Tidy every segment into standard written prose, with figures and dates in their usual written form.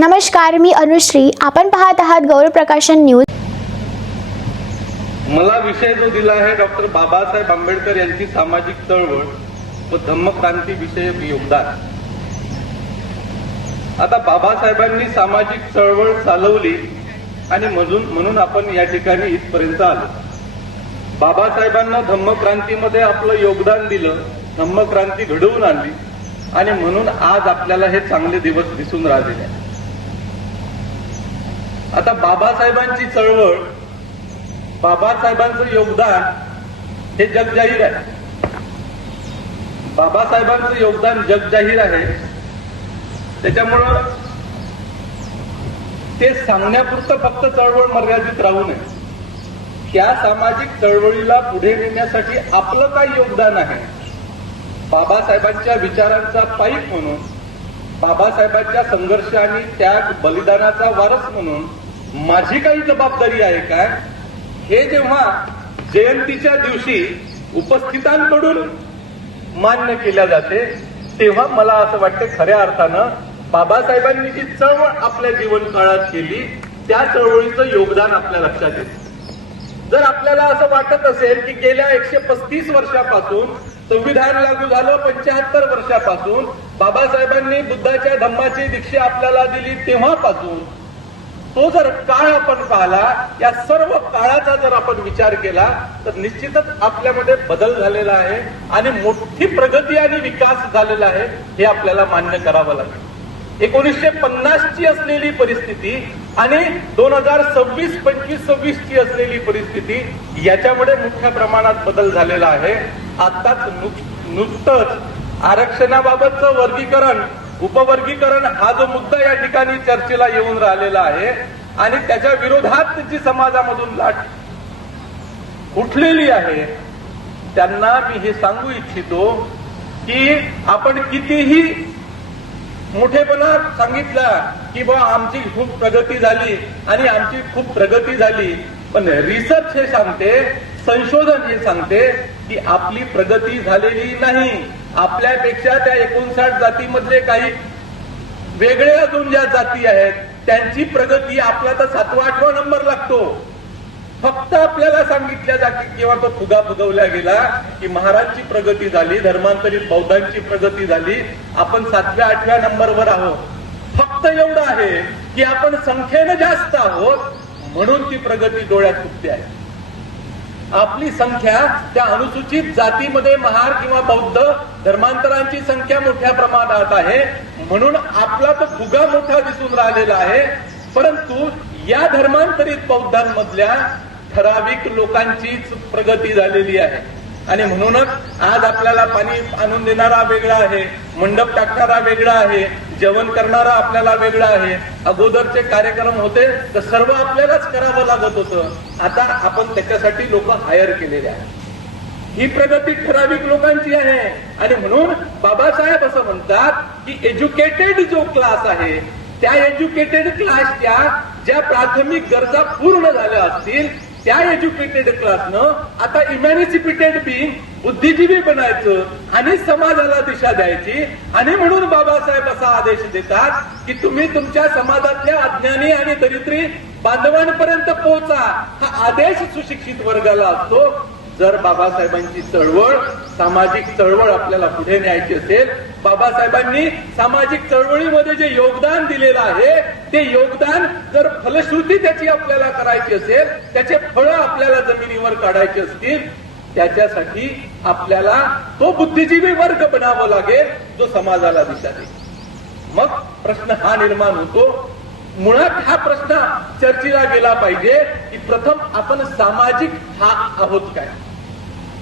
नमस्कार, मी अनुश्री. आपण पाहत आहात गौरव प्रकाशन न्यूज. मला विषय जो दिला आहे डॉक्टर बाबासाहेब आंबेडकर यांची सामाजिक चळवळ व धम्मक्रांती विषयक योगदान. आता बाबासाहेबांनी सामाजिक चळवळ चालवली आणि म्हणून आपण या ठिकाणी इथपर्यंत आलो. बाबासाहेबांना धम्मक्रांतीमध्ये आपलं योगदान दिलं, धम्मक्रांती घडवून आणली आणि म्हणून आज आपल्याला हे चांगले दिवस दिसून राहिलेले आहेत. आता बाबासाहेबांची चळवळ, बाबासाहेबांचं योगदान हे जगजाहीर आहे. बाबासाहेबांचं योगदान जगजाहीर आहे. त्याच्यामुळं ते सांगण्यापुरतं फक्त चळवळ मर्यादित राहू नये. त्या सामाजिक चळवळीला पुढे नेण्यासाठी आपलं काय योगदान आहे, बाबासाहेबांच्या विचारांचा पाईक म्हणून, बाबासाहेबांच्या संघर्ष आणि त्याग बलिदानाचा वारस म्हणून माझी काही जबाबदारी आहे काय, हे जेव्हा जयंतीच्या दिवशी उपस्थितांकडून मान्य केल्या जाते तेव्हा मला असं वाटतं खऱ्या अर्थानं बाबासाहेबांनी जी चळवळ आपल्या जीवन काळात केली त्या चळवळीचं योगदान आपल्या लक्षात येते. जर आपल्याला असं वाटत असेल की गेल्या 135 वर्षापासून संविधान लागू झालं, 75 वर्षापासून बाबासाहेबांनी बुद्धाच्या धम्माची दीक्षा आपल्याला दिली तेव्हापासून तो जर काळ आपण पाहिला, या सर्व काळाचा जर आपण विचार केला तर निश्चितच आपल्यामध्ये बदल झालेला आहे आणि मोठी प्रगती आणि विकास झालेला आहे हे आपल्याला मान्य करावं लागेल. 1950 ची असलेली परिस्थिती आणि 2026 ची असलेली परिस्थिती याच्यामध्ये मोठ्या प्रमाणात बदल झालेला आहे. आताच नुकतंच आरक्षणाबाबतचं वर्गीकरण, उपवर्गीकरण हा जो मुद्दा या ठिकाणी चर्चेला येऊन राहिलेला आहे आणि त्याच्या विरोधात जी समाजामधून लाट उठलेली आहे त्यांना मी हे सांगू इच्छितो की आपण कितीही मोठेपणा सांगितला की बा आमची खूप प्रगती झाली आणि आमची खूप प्रगती झाली, पण रिसर्च हे सांगते, संशोधन हे सांगते की आपली प्रगती झालेली नाही. आपल्यापेक्षा त्या 59 जातीमधले काही वेगळे अजून ज्या जाती आहेत त्यांची प्रगती आपला तर 7वा-8वा नंबर लागतो. फक्त आपल्याला सांगितल्या जाते किंवा तो फुगा फुगवला गेला की महाराजची प्रगती झाली, धर्मांतरित बौद्धांची प्रगती झाली, आपण 7व्या-8व्या नंबरवर आहोत. फक्त एवढं आहे की आपण संख्येनं जास्त आहोत म्हणून ती प्रगती डोळ्यात खुपते आहे. आपली संख्या त्या अनुसूचित जातीमध्ये महार किंवा बौद्ध धर्मांतरांची संख्या मोठ्या प्रमाणात आहे म्हणून आपला तो फुगा मोठा दिसून राहिलेला आहे. परंतु या धर्मांतरित बौद्धांमधल्या ठराविक लोकांचीच प्रगती झालेली आहे आणि म्हणूनच आज आपल्याला पाणी आणून देणारा वेगळा आहे, मंडप टाकणारा वेगळा आहे, जेवण करणारा आपल्याला वेगळा आहे. अगोदरचे कार्यक्रम होते तर सर्व आपल्यालाच करावं लागत होतं. आता आपण त्याच्यासाठी लोक हायर केलेले आहेत. ही प्रगती ठराविक लोकांची आहे आणि म्हणून बाबासाहेब असं म्हणतात की एज्युकेटेड जो क्लास आहे त्या एज्युकेटेड क्लासच्या ज्या प्राथमिक गरजा पूर्ण झाल्या असतील त्या एज्युकेटेड क्लासनं आता इमॅन्सिपेटेड बीइंग, बुद्धिजीवी बनायचं आणि समाजाला दिशा द्यायची. आणि म्हणून बाबासाहेब असा आदेश देतात की तुम्ही तुमच्या समाजातल्या अज्ञानी आणि दरिद्री बांधवांपर्यंत पोहोचा. हा आदेश सुशिक्षित वर्गाला असतो. जर बाबासाहेबांची चळवळ, सामाजिक चळवळ आपल्याला पुढे न्यायची असेल, बाबासाहेबांनी सामाजिक चळवळीमध्ये जे योगदान दिलेलं आहे ते योगदान जर फलश्रुती त्याची आपल्याला करायची असेल, त्याचे फळं आपल्याला जमिनीवर काढायचे असतील, त्याच्यासाठी आपल्याला तो बुद्धिजीवी वर्ग बनावं लागेल जो समाजाला दिशा देईल. मग प्रश्न हा निर्माण होतो, मुळात हा प्रश्न चर्चेला गेला पाहिजे की प्रथम आपण सामाजिक आहोत काय.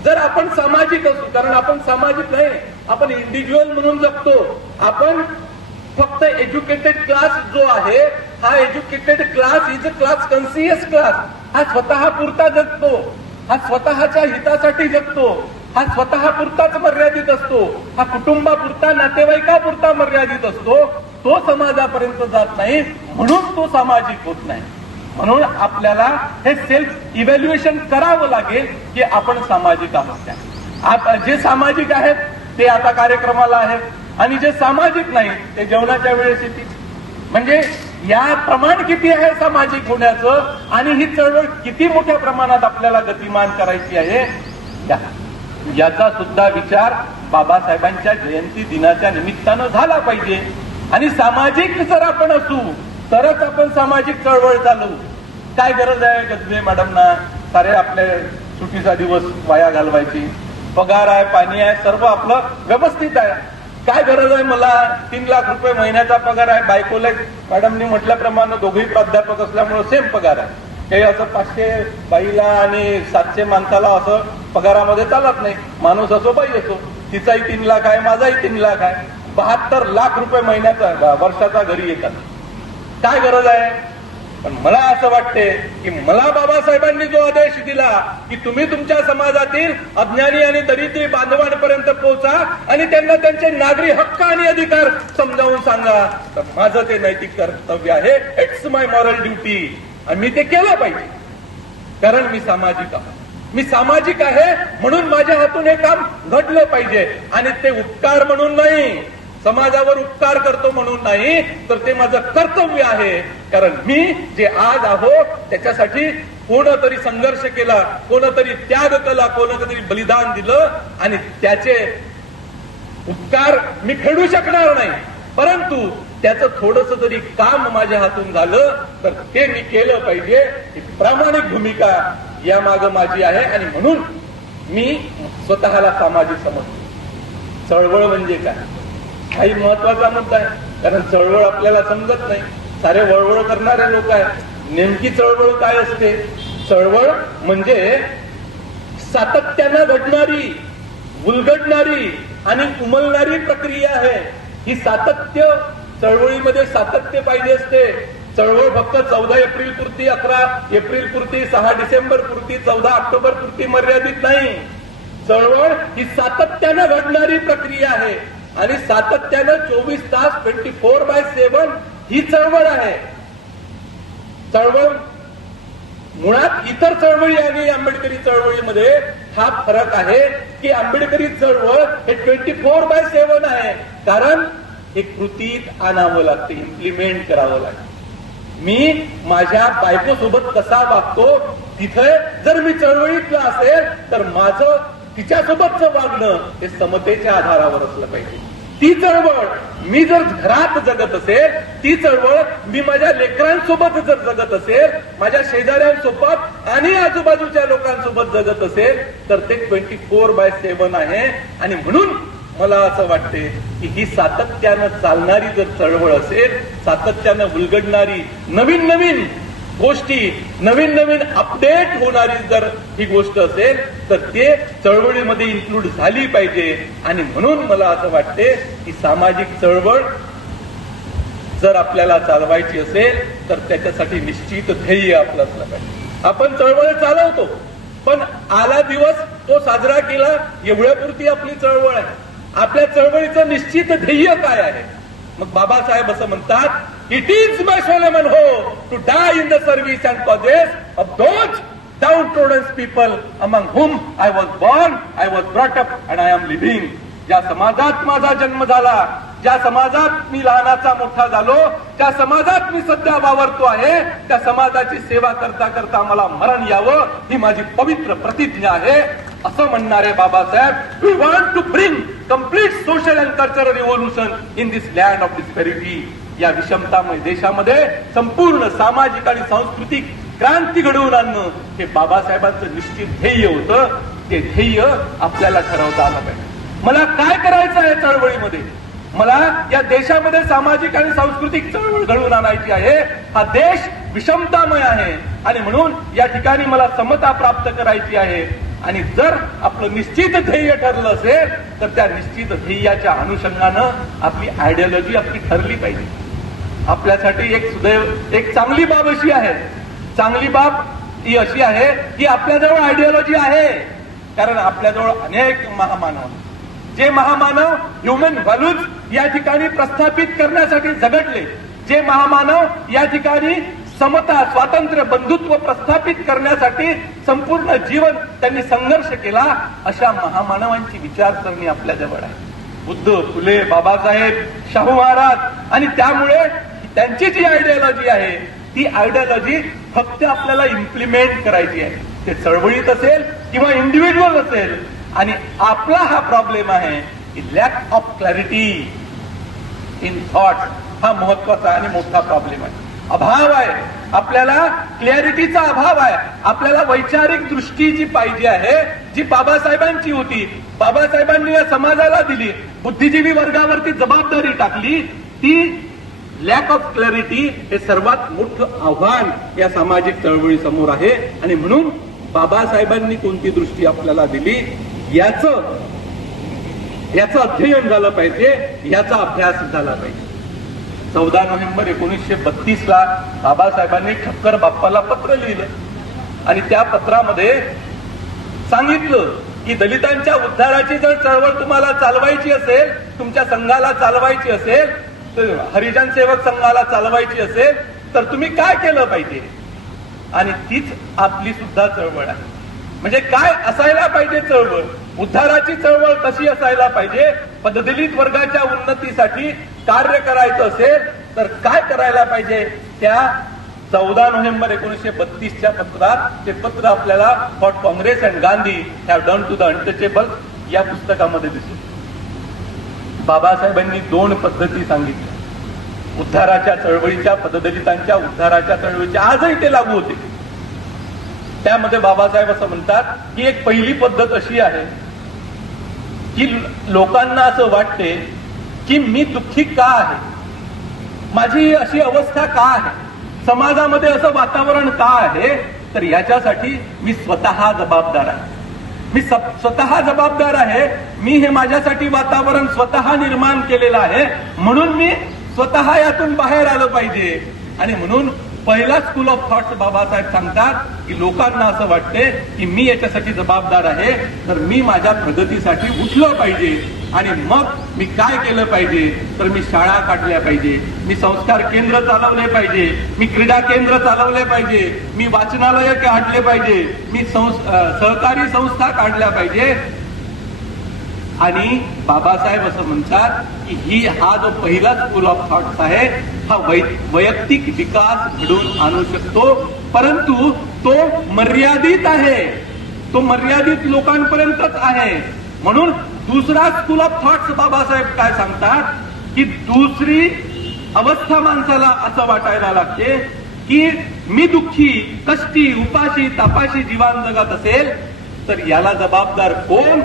जर आपण सामाजिक असू, कारण आपण सामाजिक नाही, आपण इंडिव्हिज्युअल म्हणून जगतो. आपण फक्त एज्युकेटेड क्लास जो आहे हा educated class is a class conscious class. हा स्वतः पुरता जगतो, हा स्वतःच्या हितासाठी जगतो, हा स्वतः पुरताच मर्यादित असतो, हा कुटुंबापुरता, नातेवाईकापुरता मर्यादित असतो. तो समाजापर्यंत जात नाही म्हणून तो सामाजिक होत नाही. म्हणून आपल्याला हे सेल्फ इव्हॅल्युएशन करावं लागेल की आपण सामाजिक आहोत काय. आता जे सामाजिक आहेत ते आता कार्यक्रमाला आहेत आणि जे सामाजिक नाही ते जेवणाच्या वेळेस येतील. म्हणजे या प्रमाण किती आहे सामाजिक होण्याचं आणि ही चळवळ किती मोठ्या प्रमाणात आपल्याला गतिमान करायची आहे याचा सुद्धा विचार बाबासाहेबांच्या जयंती दिनाच्या निमित्तानं झाला पाहिजे. आणि सामाजिक जर आपण असू तरच आपण सामाजिक चळवळ चालवू. काय गरज आहे गजबे मॅडमना सारे आपले सुट्टीचा दिवस वाया घालवायची, पगार आहे, पाणी आहे, सर्व आपलं व्यवस्थित आहे. काय गरज आहे मला 3 लाख रुपये महिन्याचा पगार आहे, बायकोला मॅडमनी म्हटल्याप्रमाणे दोघेही प्राध्यापक असल्यामुळे सेम पगार आहे. काही असं 500 बाईला आणि 700 माणसाला असं पगारामध्ये चालत नाही. माणूस असो बाई असो, तिचाही 3 लाख आहे, माझाही 3 लाख आहे, 72 लाख रुपये महिन्याचा वर्षाचा घरी येतात. काय गरज आहे? पण मला असं वाटते की मला बाबासाहेबांनी जो आदेश दिला की तुम्ही तुमच्या समाजातील अज्ञानी आणि दरिद्री बांधवांपर्यंत पोहोचा आणि त्यांना त्यांचे नागरी हक्क आणि अधिकार समजावून सांगा, तर माझं ते नैतिक कर्तव्य आहे. इट्स माय मॉरल ड्युटी आणि मी ते केलं पाहिजे. कारण मी सामाजिक आहे. मी सामाजिक आहे म्हणून माझ्या हातून हे काम घडलं पाहिजे. आणि ते उपकार म्हणून नाही, समाजावर उपकार करतो म्हणून नाही, तर ते माझं कर्तव्य आहे. कारण मी जे आज आहो त्याच्यासाठी कोणतरी संघर्ष केला, कोणतरी त्याग केला, कोणतरी बलिदान दिलं आणि त्याचे उपकार मी फेडू शकणार नाही. परंतु त्याचं थोडस जरी काम माझ्या हातून झालं तर ते मी केलं पाहिजे. ही प्रामाणिक भूमिका यामागं माझी आहे आणि म्हणून मी स्वतःला सामाजिक समजतो. चळवळ म्हणजे काय हाही महत्वाचा मुद्दा आहे. कारण चळवळ आपल्याला समजत नाही, सारे वळवळ करणारे लोक आहेत. नेमकी चळवळ काय असते? चळवळ म्हणजे सातत्यानं घडणारी, उलगडणारी आणि उमलणारी प्रक्रिया आहे. ही सातत्य, चळवळीमध्ये सातत्य पाहिजे असते. चळवळ फक्त 14 एप्रिल पुरती, 11 एप्रिल पुरती, 6 डिसेंबर पुरती, 14 ऑक्टोबर पुरती मर्यादित नाही. चळवळ ही सातत्यानं घडणारी प्रक्रिया आहे आणि सातत्यानं 24 तास 24/7 ही चळवळ आहे. चळवळ मुळात इतर चळवळी आणि आंबेडकरी चळवळीमध्ये हा फरक आहे की आंबेडकरी चळवळ हे 24/7 आहे. कारण हे कृतीत आणावं लागतं, इम्प्लिमेंट करावं लागतं. मी माझ्या बायकोसोबत कसा वागतो तिथे जर मी चळवळीतला असेल तर माझं तिच्यासोबतचं वागणं हे समतेच्या आधारावर असलं पाहिजे. ती चळवळ मी जर घरात जगत असेल, ती चळवळ मी माझ्या लेकरांसोबत जर जगत असेल, माझ्या शेजाऱ्यांसोबत आणि आजूबाजूच्या लोकांसोबत जगत असेल तर ते 24/7 आहे. आणि म्हणून मला असं वाटते की ही सातत्यानं चालणारी जर चळवळ असेल, सातत्यानं उलगडणारी, नवीन नवीन गोष्टी, नवीन नवीन अपडेट होणारी जर ही गोष्ट असेल तर ते चळवळीमध्ये इन्क्लूड झाली पाहिजे. आणि म्हणून मला असं वाटते की सामाजिक चळवळ जर आपल्याला चालवायची असेल तर त्याच्यासाठी निश्चित ध्येय आपलं असलं पाहिजे. आपण चळवळ चालवतो पण आला दिवस तो साजरा केला एवढ्यापुरती आपली चळवळ आहे. आपल्या चळवळीचं निश्चित ध्येय काय आहे? मग बाबासाहेब असं म्हणतात, it is my solemn vow to die in the service and causes of those downtrodden people among whom I was born, I was brought up and I am living. ज्या समाजात माझा जन्म झाला, ज्या समाजात मी लहानाचा मोठा झालो, ज्या समाजात मी सध्या वावरतो आहे, त्या समाजाची सेवा करता करता मला मरण यावं ही माझी पवित्र प्रतिज्ञा आहे. असं म्हणणारे Babasaheb, we want to bring complete social and cultural revolution in this land of disparity. या विषमतामय देशामध्ये संपूर्ण सामाजिक आणि सांस्कृतिक क्रांती घडवून आणणं हे बाबासाहेबांचं निश्चित ध्येय होतं. ते ध्येय आपल्याला ठरवता आलं पाहिजे. मला काय करायचं आहे चळवळीमध्ये? मला या देशामध्ये सामाजिक आणि सांस्कृतिक चळवळ घडवून आणायची आहे. हा देश विषमतामय आहे आणि म्हणून या ठिकाणी मला समता प्राप्त करायची आहे. आणि जर आपलं निश्चित ध्येय ठरलं असेल तर त्या निश्चित ध्येयाच्या अनुषंगानं आपली आयडियोलॉजी आपली ठरली पाहिजे. आपल्यासाठी एक चांगली बाब अशी आहे, चांगली बाब ही अशी आहे की आपल्याजवळ आयडियोलॉजी आहे. कारण आपल्याजवळ अनेक महामानव, जे महामानव ह्युमन व्हॅल्यूज या ठिकाणी प्रस्थापित करण्यासाठी झगडले, जे महामानव या ठिकाणी समता, स्वातंत्र्य, बंधुत्व प्रस्थापित करण्यासाठी संपूर्ण जीवन त्यांनी संघर्ष केला, अशा महामानवांची विचारसरणी आपल्याजवळ आहे. बुद्ध, फुले, बाबासाहेब, शाहू महाराज. आणि त्यामुळे त्यांची जी आयडियोलॉजी आहे ती आयडियोलॉजी फक्त आपल्याला इम्प्लिमेंट करायची आहे, ते चळवळीत असेल किंवा इंडिव्हिज्युअल असेल. आणि आपला हा प्रॉब्लेम आहे की lack of clarity in thoughts हा महत्वाचा आणि मोठा प्रॉब्लेम आहे. अभाव आहे, आपल्याला क्लॅरिटीचा अभाव आहे. आपल्याला वैचारिक दृष्टी जी पाहिजे आहे, जी बाबासाहेबांची होती, बाबासाहेबांनी या समाजाला दिली, बुद्धिजीवी वर्गावरती जबाबदारी टाकली, ती लॅक ऑफ क्लॅरिटी हे सर्वात मोठं आव्हान या सामाजिक चळवळी समोर आहे. आणि म्हणून बाबासाहेबांनी कोणती दृष्टी आपल्याला दिली याचं अध्ययन झालं पाहिजे, याचा अभ्यास झाला पाहिजे. 14 नोव्हेंबर 1932 ला बाबासाहेबांनी ठक्कर बाप्पाला पत्र लिहिलं आणि त्या पत्रामध्ये सांगितलं की दलितांच्या उद्धाराची जर चळवळ तुम्हाला चालवायची असेल, तुमच्या संघाला चालवायची असेल, तर हरिजन सेवक संघाला चालवायची असेल, तर तुम्ही काय केलं पाहिजे. आणि तीच आपली सुद्धा चळवळ आहे. म्हणजे काय असायला पाहिजे चळवळ, उद्धाराची चळवळ कशी असायला पाहिजे, पददलित वर्गाच्या उन्नतीसाठी कार्य करायचं असेल तर काय करायला पाहिजे. त्या 14 नोव्हेंबर 1932च्या पत्रात ते पत्र आपल्याला what Congress and Gandhi have done to the untouchable या पुस्तकामध्ये दिसतो. बाबासाहेबांनी 2 पद्धती सांगितल्या उद्धाराच्या चळवळीच्या, पददलितांच्या उद्धाराच्या चळवळीच्या. आजही ते लागू होते. त्यामध्ये बाबासाहेब असं म्हणतात की एक पहिली पद्धत अशी आहे की लोकांना असं वाटते की मी दुःखी का आहे, माझी अशी अवस्था का आहे, समाजामध्ये असं वातावरण का आहे, तर याच्यासाठी मी स्वतः जबाबदार आहे. मी स्वतः जबाबदार आहे. मी हे माझ्यासाठी वातावरण स्वतः निर्माण केलेलं आहे, म्हणून मी स्वतः यातून बाहेर आलं पाहिजे. आणि म्हणून पहिला स्कूल ऑफ थॉट्स बाबासाहेब सांगतात की लोकांना असं वाटते की मी याच्यासाठी जबाबदार आहे, तर मी माझ्या प्रगतीसाठी उठलं पाहिजे. आणि मग मी काय केलं पाहिजे, तर मी शाळा काढल्या पाहिजे, मी संस्कार केंद्र चालवले पाहिजे, मी क्रीडा केंद्र चालवले पाहिजे, मी वाचनालय काढले पाहिजे, मी सहकारी संस्था काढल्या पाहिजे. आणि बाबासाहेब असं म्हणतात की हा जो पहिला स्कूल ऑफ थॉट्स आहे हा वैयक्तिक विकास घडवून आणू शकतो, परंतु तो मर्यादित आहे, तो मर्यादित लोकांपर्यंतच आहे. म्हणून दुसरा स्कूल ऑफ थॉट्स बाबासाहेब काय सांगतात की दुसरी अवस्था माणसाला असं वाटायला लागते की मी दुःखी, कष्टी, उपाशी, तापाशी जीवन जगत असेल तर याला जबाबदार कोण.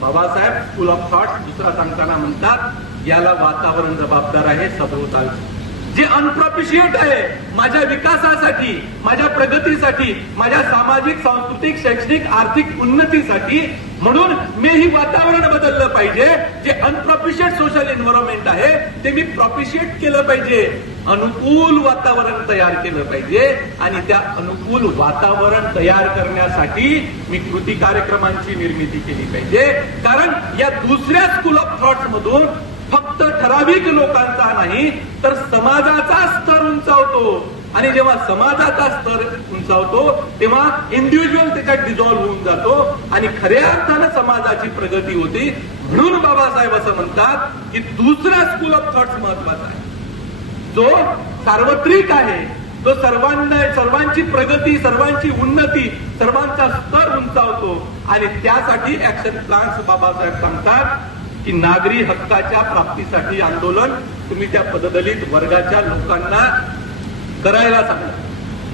बाबासाहेब स्कूल ऑफ थॉट्स दुसरा सांगताना म्हणतात याला वातावरण जबाबदार आहे, सभोवतालचं जे अनप्रॉपिशिएट आहे माझ्या विकासासाठी, माझ्या प्रगतीसाठी, माझ्या सामाजिक, सांस्कृतिक, शैक्षणिक, आर्थिक उन्नतीसाठी. म्हणून मी ही वातावरण बदललं पाहिजे. जे अनप्रॉपिशिएट सोशल एन्व्हायरमेंट आहे ते मी प्रॉपिशिएट केलं पाहिजे, अनुकूल वातावरण तयार केलं पाहिजे. आणि त्या अनुकूल वातावरण तयार करण्यासाठी मी कृती कार्यक्रमांची निर्मिती केली पाहिजे. कारण या दुसऱ्या स्कूल ऑफ थॉट्स मधून फक्त ठराविक लोकांचा नाही तर समाजाचा स्तर उंचावतो. आणि जेव्हा समाजाचा स्तर उंचावतो तेव्हा इंडिव्हिज्युअल त्याच्यात डिझॉल्व्ह होऊन जातो आणि खऱ्या अर्थानं समाजाची प्रगती होती. म्हणून बाबासाहेब असं म्हणतात की दुसरा स्कूल ऑफ थॉट्स महत्वाचा आहे, जो सार्वत्रिक आहे, जो सर्वांची प्रगती, सर्वांची उन्नती, सर्वांचा स्तर उंचावतो. आणि त्यासाठी ऍक्शन प्लॅन्स बाबासाहेब सांगतात की नागरी हक्काच्या प्राप्तीसाठी आंदोलन तुम्ही त्या पददलित वर्गाच्या लोकांना करायला सांगा.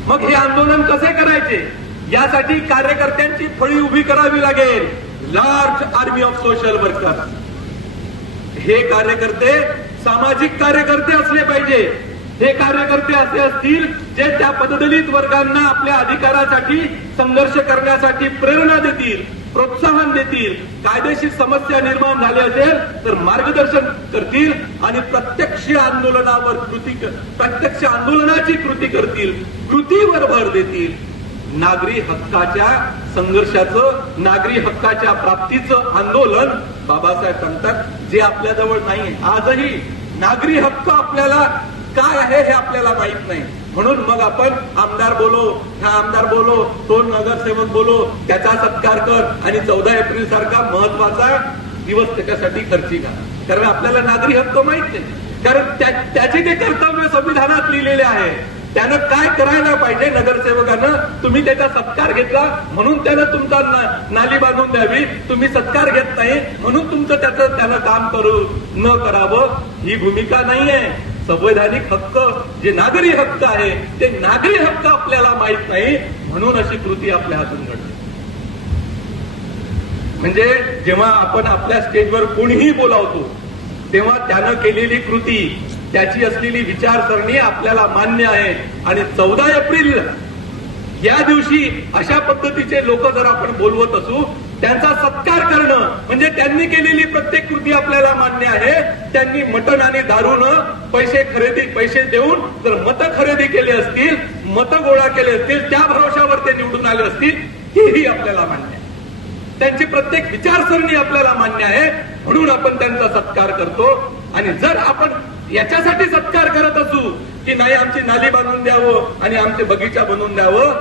मग हे आंदोलन कसे करायचे, यासाठी कार्यकर्त्यांची फळी उभी करावी लागेल. Large army of social workers. हे कार्यकर्ते सामाजिक कार्यकर्ते असले पाहिजे. हे कार्यकर्ते असे असतील जे त्या पददलित वर्गांना आपल्या अधिकारासाठी संघर्ष करण्यासाठी प्रेरणा देतील, प्रोत्साहन देतील, कायदेशीर समस्या निर्माण झाली असेल तर मार्गदर्शन करतील आणि प्रत्यक्ष आंदोलनाची कृती करतील, कृतीवर भर देतील. नागरी हक्काच्या संघर्षाचं, नागरी हक्काच्या प्राप्तीचं आंदोलन बाबासाहेब सांगतात जे आपल्याजवळ नाही. आजही नागरी हक्क आपल्याला काय आहे हे आपल्याला माहित नाही. म्हणून मग आपण आमदार बोलो, हा आमदार बोलो, तो नगरसेवक बोलो, त्याचा सत्कार कर आणि 14 एप्रिल सारखा महत्वाचा दिवस त्याच्यासाठी खर्ची का. कारण आपल्याला नागरी हक्क माहित नाही. कारण त्याचे ते कर्तव्य संविधानात लिहिलेले आहे. त्यानं काय करायला पाहिजे नगरसेवकानं, तुम्ही त्याचा सत्कार घेतला म्हणून त्यानं तुमचा नाली बांधून द्यावी, तुम्ही सत्कार घेत नाही म्हणून तुमचं त्यानं काम न करावं, ही भूमिका नाहीये. संवैधानिक हक्क जे नागरी हक्क आहे ते नागरी हक्क आपल्याला माहित नाही म्हणून अशी कृती आपल्या हातून घडते. म्हणजे जेव्हा आपण आपल्या स्टेजवर कोणीही बोलावतो तेव्हा त्यानं केलेली कृती, त्याची असलेली विचारसरणी आपल्याला मान्य आहे. आणि 14 एप्रिल या दिवशी अशा पद्धतीचे लोक जर आपण बोलवत असू, त्यांचा सत्कार करणं म्हणजे त्यांनी केलेली प्रत्येक कृती आपल्याला मान्य आहे. त्यांनी मटण आणि दारूनं पैसे देऊन जर मतं खरेदी केली असतील, मतं गोळा केले असतील, त्या भरोशावर ते निवडून आले असतील, हेही आपल्याला मान्य आहे. त्यांची प्रत्येक विचारसरणी आपल्याला मान्य आहे म्हणून आपण त्यांचा सत्कार करतो. आणि जर आपण याच्यासाठी सत्कार करत असू की नाही आमची नाली बांधून द्यावं आणि आमचे बगीचा बनवून द्यावं,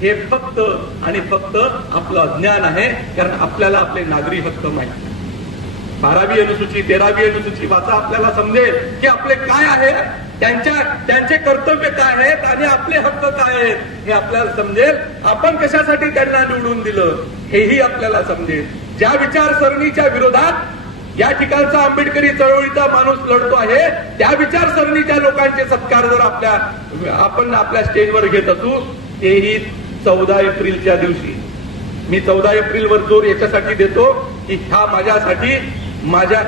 हे फक्त आणि फक्त आपलं अज्ञान आहे. कारण आपल्याला आपले नागरी हक्क माहिती नाही. 12वी अनुसूची 13वी अनुसूची वाचा, आपल्याला समजेल की आपले काय आहे, त्यांचे कर्तव्य काय आहेत आणि आपले हक्क काय आहेत हे आपल्याला समजेल. आपण कशासाठी त्यांना निवडून दिलं हेही आपल्याला समजेल. ज्या विचारसरणीच्या विरोधात या ठिकाणचा आंबेडकरी चळवळीचा माणूस लढतो आहे, त्या विचारसरणीच्या लोकांचे सत्कार जर आपण आपल्या स्टेजवर घेत असू, तेही 14 एप्रिलच्या दिवशी. मी 14 एप्रिलवर जोर याच्यासाठी देतो की हा माझ्या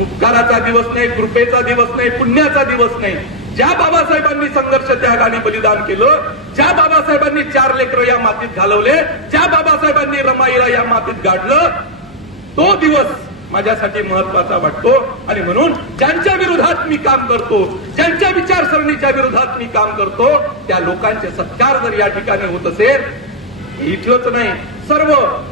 उपकाराचा दिवस नाही, कृपेचा दिवस नाही, पुण्याचा दिवस नाही. ज्या बाबासाहेबांनी संघर्ष त्याग आणि बलिदान केलं, ज्या बाबासाहेबांनी 4 लेकरं या मातीत घालवले, ज्या बाबासाहेबांनी रमाईला या मातीत गाडलं, तो दिवस माझ्यासाठी महत्वाचा वाटतो. आणि म्हणून ज्यांच्या विरोधात मी काम करतो, ज्यांच्या विचारसरणीच्या विरोधात मी काम करतो, त्या लोकांचे सत्कार जर या ठिकाणी होत असेल, इथलंच नाही,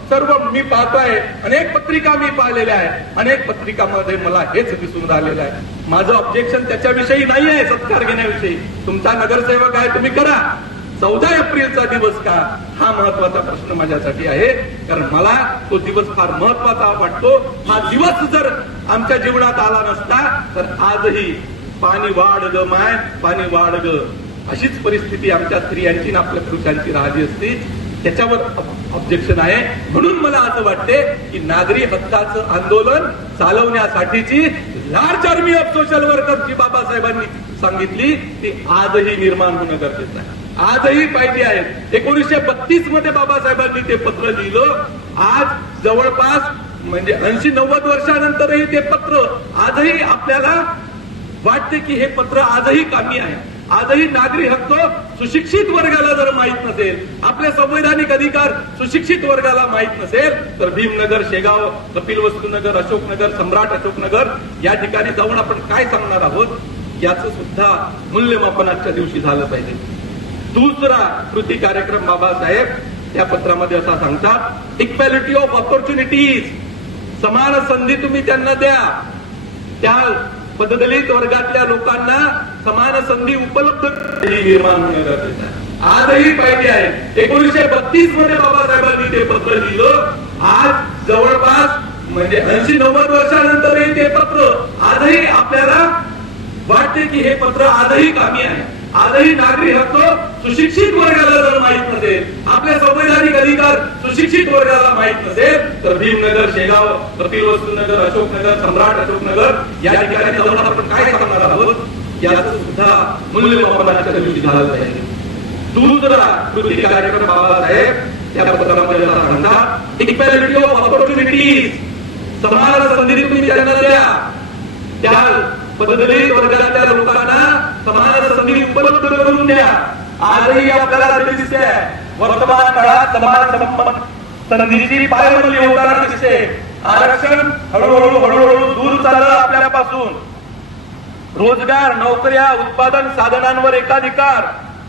सर्व मी पाहतोय. अनेक पत्रिका मी पाहिलेल्या आहेत, अनेक पत्रिकांमध्ये मला हेच दिसून राहिलेलं आहे. माझं ऑब्जेक्शन त्याच्याविषयी नाही आहे, सत्कार घेण्याविषयी. तुमचा नगरसेवक आहे, तुम्ही करा. 14 एप्रिलचा दिवस का, हा महत्वाचा प्रश्न माझ्यासाठी आहे. कारण मला तो दिवस फार महत्वाचा वाटतो. हा दिवस जर आमच्या जीवनात आला नसता तर आजही पाणी वाढ ग माय, पाणी वाढ ग, अशीच परिस्थिती आमच्या स्त्रियांची आणि आपल्या पुरुषांची राहिली असती. त्याच्यावर ऑब्जेक्शन आहे. म्हणून मला असं वाटते की नागरी हक्काचं आंदोलन चालवण्यासाठीची large army of social worker जी बाबासाहेबांनी सांगितली ती आजही निर्माण होणं गरजेचं आहे, आजही पाहिजे आहे. 1932 मध्ये बाबासाहेबांनी ते पत्र लिहिलं. आज जवळपास म्हणजे 80-90 वर्षानंतरही ते पत्र आजही आपल्याला वाटते की हे पत्र आजही कामी आहे. आजही नागरी हक्क सुशिक्षित वर्गाला जर माहीत नसेल, आपले संवैधानिक अधिकार सुशिक्षित वर्गाला माहीत नसेल, तर भीमनगर, शेगाव, कपिलवस्तूनगर, अशोकनगर, सम्राट अशोकनगर या ठिकाणी जाऊन आपण काय सांगणार आहोत याचं सुद्धा मूल्यमापन आजच्या दिवशी झालं पाहिजे. दुसरा कृती कार्यक्रम बाबासाहेब त्या पत्रामध्ये असा सांगतात, इक्वॅलिटी ऑफ ऑपॉर्च्युनिटीज, समान संधी तुम्ही त्यांना द्या. त्या पददलित वर्गातल्या लोकांना समान संधी उपलब्ध निर्माण होणं गरजेचं आहे, आजही पाहिजे आहे. 1932 मध्ये बाबासाहेबांनी ते पत्र लिहिलं. आज जवळपास म्हणजे 80-90 वर्षानंतरही ते पत्र आजही आपल्याला वाटते की हे पत्र आजही कामी आहे. आजही नागरी हक्क सुशिक्षित वर्गाला जर माहीत नसेल, आपले संवैधानिक अधिकार सुशिक्षित वर्गाला माहीत नसेल, तर भीमनगर, शेगाव, कपिलवस्तूनगर, अशोकनगर, सम्राट अशोकनगर या ठिकाणी जाऊन आपण काय सांगणार आहोत याचं सुद्धा मूल्यमापनाच्या दिवशी झालं पाहिजे. दुसरा कृती कार्यक्रम बाबासाहेब त्या पत्रामध्ये सांगतात, इक्वॅलिटी ऑफ ऑपॉर्च्युनिटीज, समान संधी तुम्ही त्यांना द्या. त्या पददलित वर्गातल्या लोकांना समान संधी उपलब्ध करून द्या. आजही आपल्याला दिसते वर्तमान काळात समान संधीची पायमल्ली होताना दिसते. आरक्षण हळूहळू दूर चाललं आपल्यापासून. रोजगार, नोकऱ्या, उत्पादन साधनांवर एकाधिकार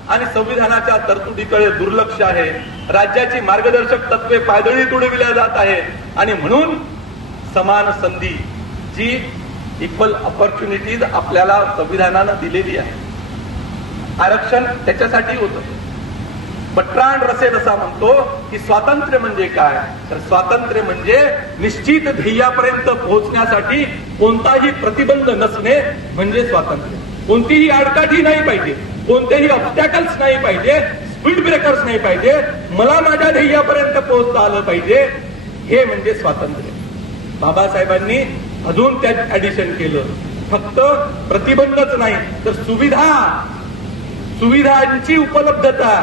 आणि संविधानाच्या तरतुदीकडे दुर्लक्ष आहे. राज्याची मार्गदर्शक तत्वे पायदळी तुडविल्या जात आहे. आणि म्हणून समान संधी जी इक्वल ऑपॉर्च्युनिटीज आपल्याला संविधानानं दिलेली आहे. आरक्षण त्याच्यासाठी होतं. बट्राण रसेल असा म्हणतो की स्वातंत्र्य म्हणजे काय, तर स्वातंत्र्य म्हणजे निश्चित ध्येयापर्यंत पोहोचण्यासाठी कोणताही प्रतिबंध नसणे म्हणजे स्वातंत्र्य. कोणतीही आडकाठी नाही पाहिजे, कोणतेही ऑब्स्टॅकल्स नाही पाहिजे, स्पीड ब्रेकर्स नाही पाहिजे, मला माझ्या ध्येयापर्यंत पोहोचता आलं पाहिजे, हे म्हणजे स्वातंत्र्य. बाबासाहेबांनी अजून त्यात ऍडिशन केलं, फक्त प्रतिबंधच नाही तर सुविधांची उपलब्धता.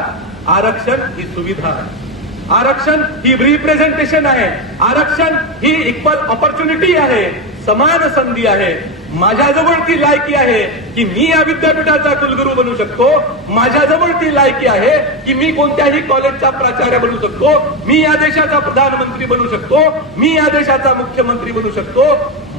आरक्षण ही सुविधा आहे, आरक्षण ही रिप्रेझेंटेशन आहे, आरक्षण ही इक्वल ऑपॉर्च्युनिटी आहे, समान संधी आहे. माझ्याजवळ ती लायकी आहे की मी या विद्यापीठाचा कुलगुरू बनू शकतो, माझ्याजवळ ती लायकी आहे की मी कोणत्याही कॉलेजचा प्राचार्य बनू शकतो, मी या देशाचा प्रधानमंत्री बनू शकतो, मी या देशाचा मुख्यमंत्री बनू शकतो.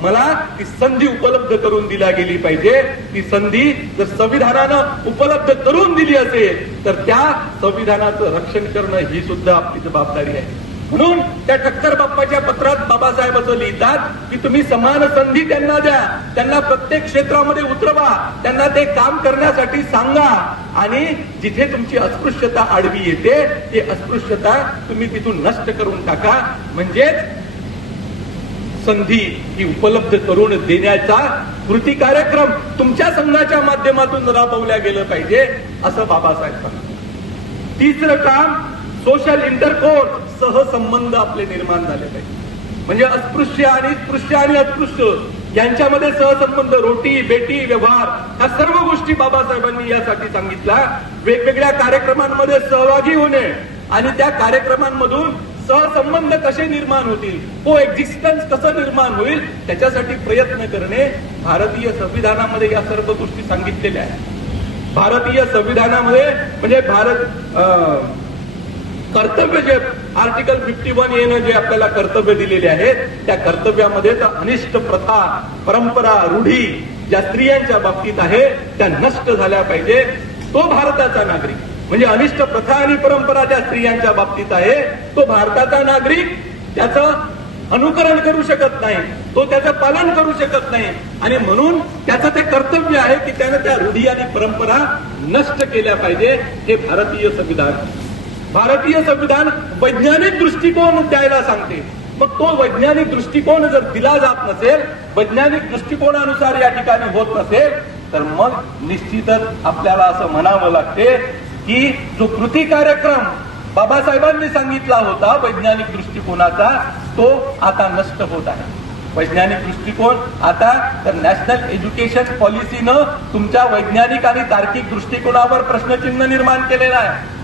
मला ती संधी उपलब्ध करून दिल्या गेली पाहिजे. ती संधी जर संविधानानं उपलब्ध करून दिली असेल तर त्या संविधानाचं रक्षण करणं ही सुद्धा आपली जबाबदारी आहे. म्हणून त्या ठक्कर बाप्पाच्या पत्रात बाबासाहेब असं लिहितात की तुम्ही समान संधी त्यांना द्या, त्यांना प्रत्येक क्षेत्रामध्ये उतरवा, त्यांना ते काम करण्यासाठी सांगा आणि जिथे तुमची अस्पृश्यता आडवी येते ती अस्पृश्यता तुम्ही तिथून नष्ट करून टाका. म्हणजेच संधी ही उपलब्ध करून देण्याचा कृती कार्यक्रम तुमच्या संघाच्या माध्यमातून राबवल्या गेलं पाहिजे असं बाबासाहेब सांगतात. तिसरं काम सोशल इंटरकोर्स, सहसंबंध आपले निर्माण झाले पाहिजे. म्हणजे अस्पृश्य आणि स्पृश्य आणि अस्पृश्य यांच्यामध्ये सहसंबंध, रोटी बेटी व्यवहार, ह्या सर्व गोष्टी बाबासाहेबांनी यासाठी सांगितल्या. वेगवेगळ्या कार्यक्रमांमध्ये सहभागी होणे आणि त्या कार्यक्रमांमधून सहसंबंध कसे निर्माण होतील, को एक्झिस्टन्स कसं निर्माण होईल त्याच्यासाठी प्रयत्न करणे. भारतीय संविधानामध्ये या सर्व गोष्टी सांगितलेल्या आहेत. भारतीय संविधानामध्ये म्हणजे कर्तव्य जे आर्टिकल 51A नं जे आपल्याला कर्तव्य दिलेले आहेत त्या कर्तव्यामध्ये तर अनिष्ट प्रथा, परंपरा, रूढी ज्या स्त्रियांच्या बाबतीत आहे त्या नष्ट झाल्या पाहिजे. तो भारताचा नागरिक म्हणजे अनिष्ट प्रथा आणि परंपरा ज्या स्त्रियांच्या बाबतीत आहे तो भारताचा नागरिक त्याचं अनुकरण करू शकत नाही, तो त्याचं पालन करू शकत नाही आणि म्हणून त्याचं ते कर्तव्य आहे की त्यानं त्या रूढी आणि परंपरा नष्ट केल्या पाहिजे. हे भारतीय संविधान वैज्ञानिक दृष्टिकोन द्यायला सांगते. मग तो वैज्ञानिक दृष्टिकोन जर दिला जात नसेल, वैज्ञानिक दृष्टिकोनानुसार या ठिकाणी होत नसेल तर मग निश्चितच आपल्याला असं म्हणावं लागते की जो कृती कार्यक्रम बाबासाहेबांनी सांगितला होता वैज्ञानिक दृष्टिकोनाचा तो आता नष्ट होत आहे. वैज्ञानिक दृष्टिकोन आता तर नॅशनल एज्युकेशन पॉलिसीनं तुमच्या वैज्ञानिक आणि तार्किक दृष्टिकोनावर प्रश्नचिन्ह निर्माण केलेलं आहे.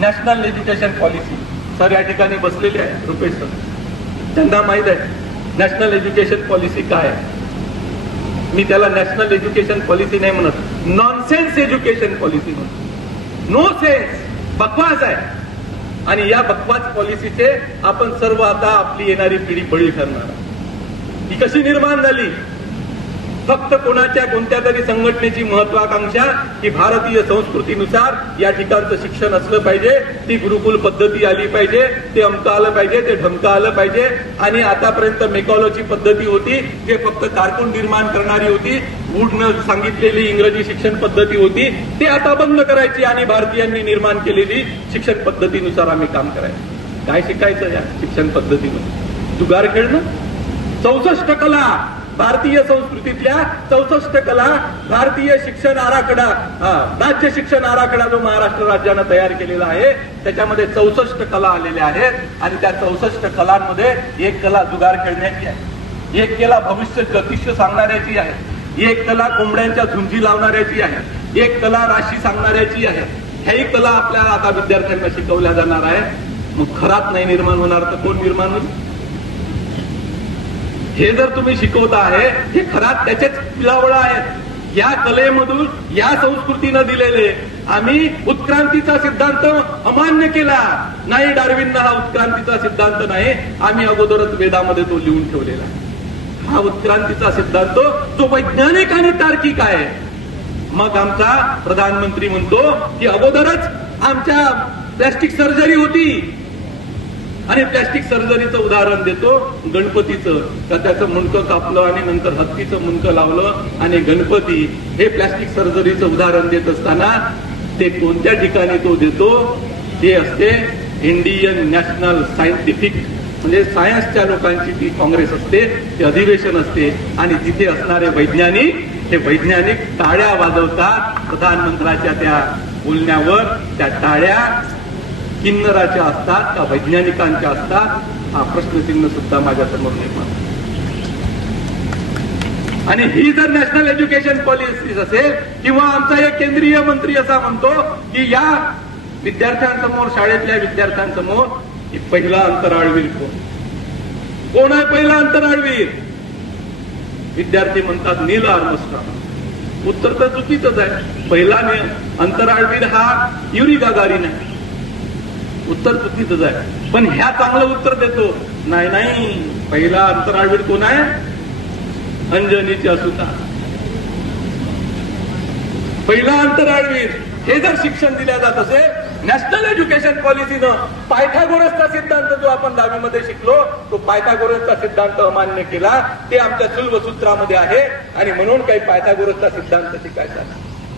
नॅशनल एज्युकेशन पॉलिसी सर या ठिकाणी बसलेले आहे, रुपेश सर, त्यांना माहित आहे नॅशनल एज्युकेशन पॉलिसी काय आहे. मी त्याला नॅशनल एज्युकेशन पॉलिसी नाही म्हणत, नॉनसेन्स एज्युकेशन पॉलिसी म्हणतो. नो सेन्स, बकवास आहे. आणि या बकवास पॉलिसीचे आपण सर्व आता आपली येणारी पिढी बळी ठरणार. ही कशी निर्माण झाली? फक्त कोणाच्या कोणत्या तरी संघटनेची महत्वाकांक्षा की भारतीय संस्कृतीनुसार या ठिकाणचं शिक्षण असलं पाहिजे, ती गुरुकुल पद्धती आली पाहिजे, ते अमकं आलं पाहिजे, ते ढमकं आलं पाहिजे. आणि आतापर्यंत मेकॉलॉजी पद्धती होती जे फक्त कारकून निर्माण करणारी होती, वूडनं सांगितलेली इंग्रजी शिक्षण पद्धती होती, ती आता बंद करायची आणि भारतीयांनी निर्माण केलेली शिक्षण पद्धतीनुसार आम्ही काम करायचं. काय शिकायचं या शिक्षण पद्धतीमध्ये? जुगार खेळणं. 64 कला भारतीय संस्कृतीतल्या 64 कला भारतीय शिक्षण आराखडा, राज्य शिक्षण आराखडा जो महाराष्ट्र राज्यानं तयार केलेला आहे त्याच्यामध्ये 64 कला आलेल्या आहेत आणि त्या 64 कलांमध्ये एक कला जुगार खेळण्याची आहे, एक कला भविष्य ज्योतिष्य सांगणाऱ्याची आहे, एक कला कोंबड्यांच्या झुंजी लावणाऱ्याची आहे, एक कला राशी सांगणाऱ्याची आहे. ह्याही कला आपल्याला आता विद्यार्थ्यांना शिकवल्या जाणार आहेत. मग खरात नाही निर्माण होणार तर कोण निर्माण होईल? हे जर तुम्ही शिकवता आहे हे खरात त्याचेच पिलावळं आहेत. या कलेमधून या संस्कृतीनं दिलेले आम्ही उत्क्रांतीचा सिद्धांत अमान्य केला नाही. डार्विननं हा उत्क्रांतीचा सिद्धांत नाही, आम्ही अगोदरच वेदामध्ये तो लिहून ठेवलेला आहे. हा उत्क्रांतीचा सिद्धांत जो वैज्ञानिक आणि तार्किक आहे. मग आमचा प्रधानमंत्री म्हणतो की अगोदरच आमच्या प्लॅस्टिक सर्जरी होती आणि प्लॅस्टिक सर्जरीचं उदाहरण देतो गणपतीचं, का त्याचं मुंडकं कापलं आणि नंतर हत्तीचं मुंडकं लावलं आणि गणपती हे प्लॅस्टिक सर्जरीचं उदाहरण देत असताना ते कोणत्या ठिकाणी तो देतो ते असते इंडियन नॅशनल सायंटिफिक म्हणजे सायन्सच्या लोकांची ती काँग्रेस असते, ते अधिवेशन असते आणि तिथे असणारे वैज्ञानिक हे वैज्ञानिक टाळ्या वाजवतात प्रधानमंत्र्याच्या त्या बोलण्यावर. त्या टाळ्या किन्नराच्या असतात का वैज्ञानिकांच्या असतात हा प्रश्नचिन्ह सुद्धा माझ्या समोर निर्माण. आणि ही जर नॅशनल एज्युकेशन पॉलिसी असेल किंवा आमचा एक केंद्रीय मंत्री असा म्हणतो की या विद्यार्थ्यांसमोर शाळेतल्या विद्यार्थ्यांसमोर की पहिला अंतराळवीर कोण आहे पहिला अंतराळवीर? विद्यार्थी म्हणतात नील आर्मस्ट्रॉंग. उत्तर तर चुकीचंच आहे. पहिला अंतराळवीर हा युरी गागारिन आहे. उत्तर चुकीचंच आहे. पण ह्या चांगलं उत्तर देतो नाही पहिला अंतराळवीर कोण आहे? अंजनीच्या सुता. पहिला अंतराळवीर हे जर शिक्षण दिल्या जात असेल नॅशनल एज्युकेशन पॉलिसीनं पायथागोरसचा सिद्धांत जो आपण 10वी मध्ये शिकलो तो पायथागोरसचा सिद्धांत अमान्य केला. ते आमच्या सुलभसूत्रामध्ये आहे आणि म्हणून काही पायथागोरसचा सिद्धांत शिकायचा.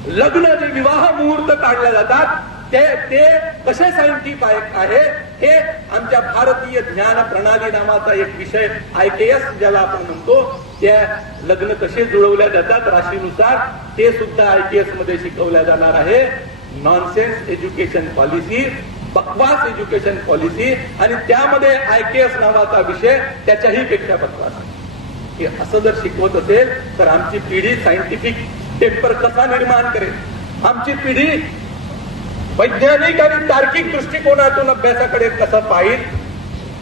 लग्न जे विवाह मुहूर्त काढले जातात ते कसे सायंटिफिक आहे हे आमच्या भारतीय ज्ञान प्रणाली नावाचा एक विषय IKS ज्याला आपण म्हणतो त्या लग्न कसे जुळवल्या जातात राशीनुसार ते सुद्धा IKS मध्ये शिकवल्या जाणार आहे. नॉनसेन्स एज्युकेशन पॉलिसी, बकवास एज्युकेशन पॉलिसी आणि त्यामध्ये IKS नावाचा विषय त्याच्याही पेक्षा बकवास. हे असं जर शिकवत असेल तर आमची पिढी सायंटिफिक पेपर कसा निर्माण करेल? आमची पिढी वैज्ञानिक आणि तार्किक दृष्टिकोनातून अभ्यासाकडे कसं पाहिजे?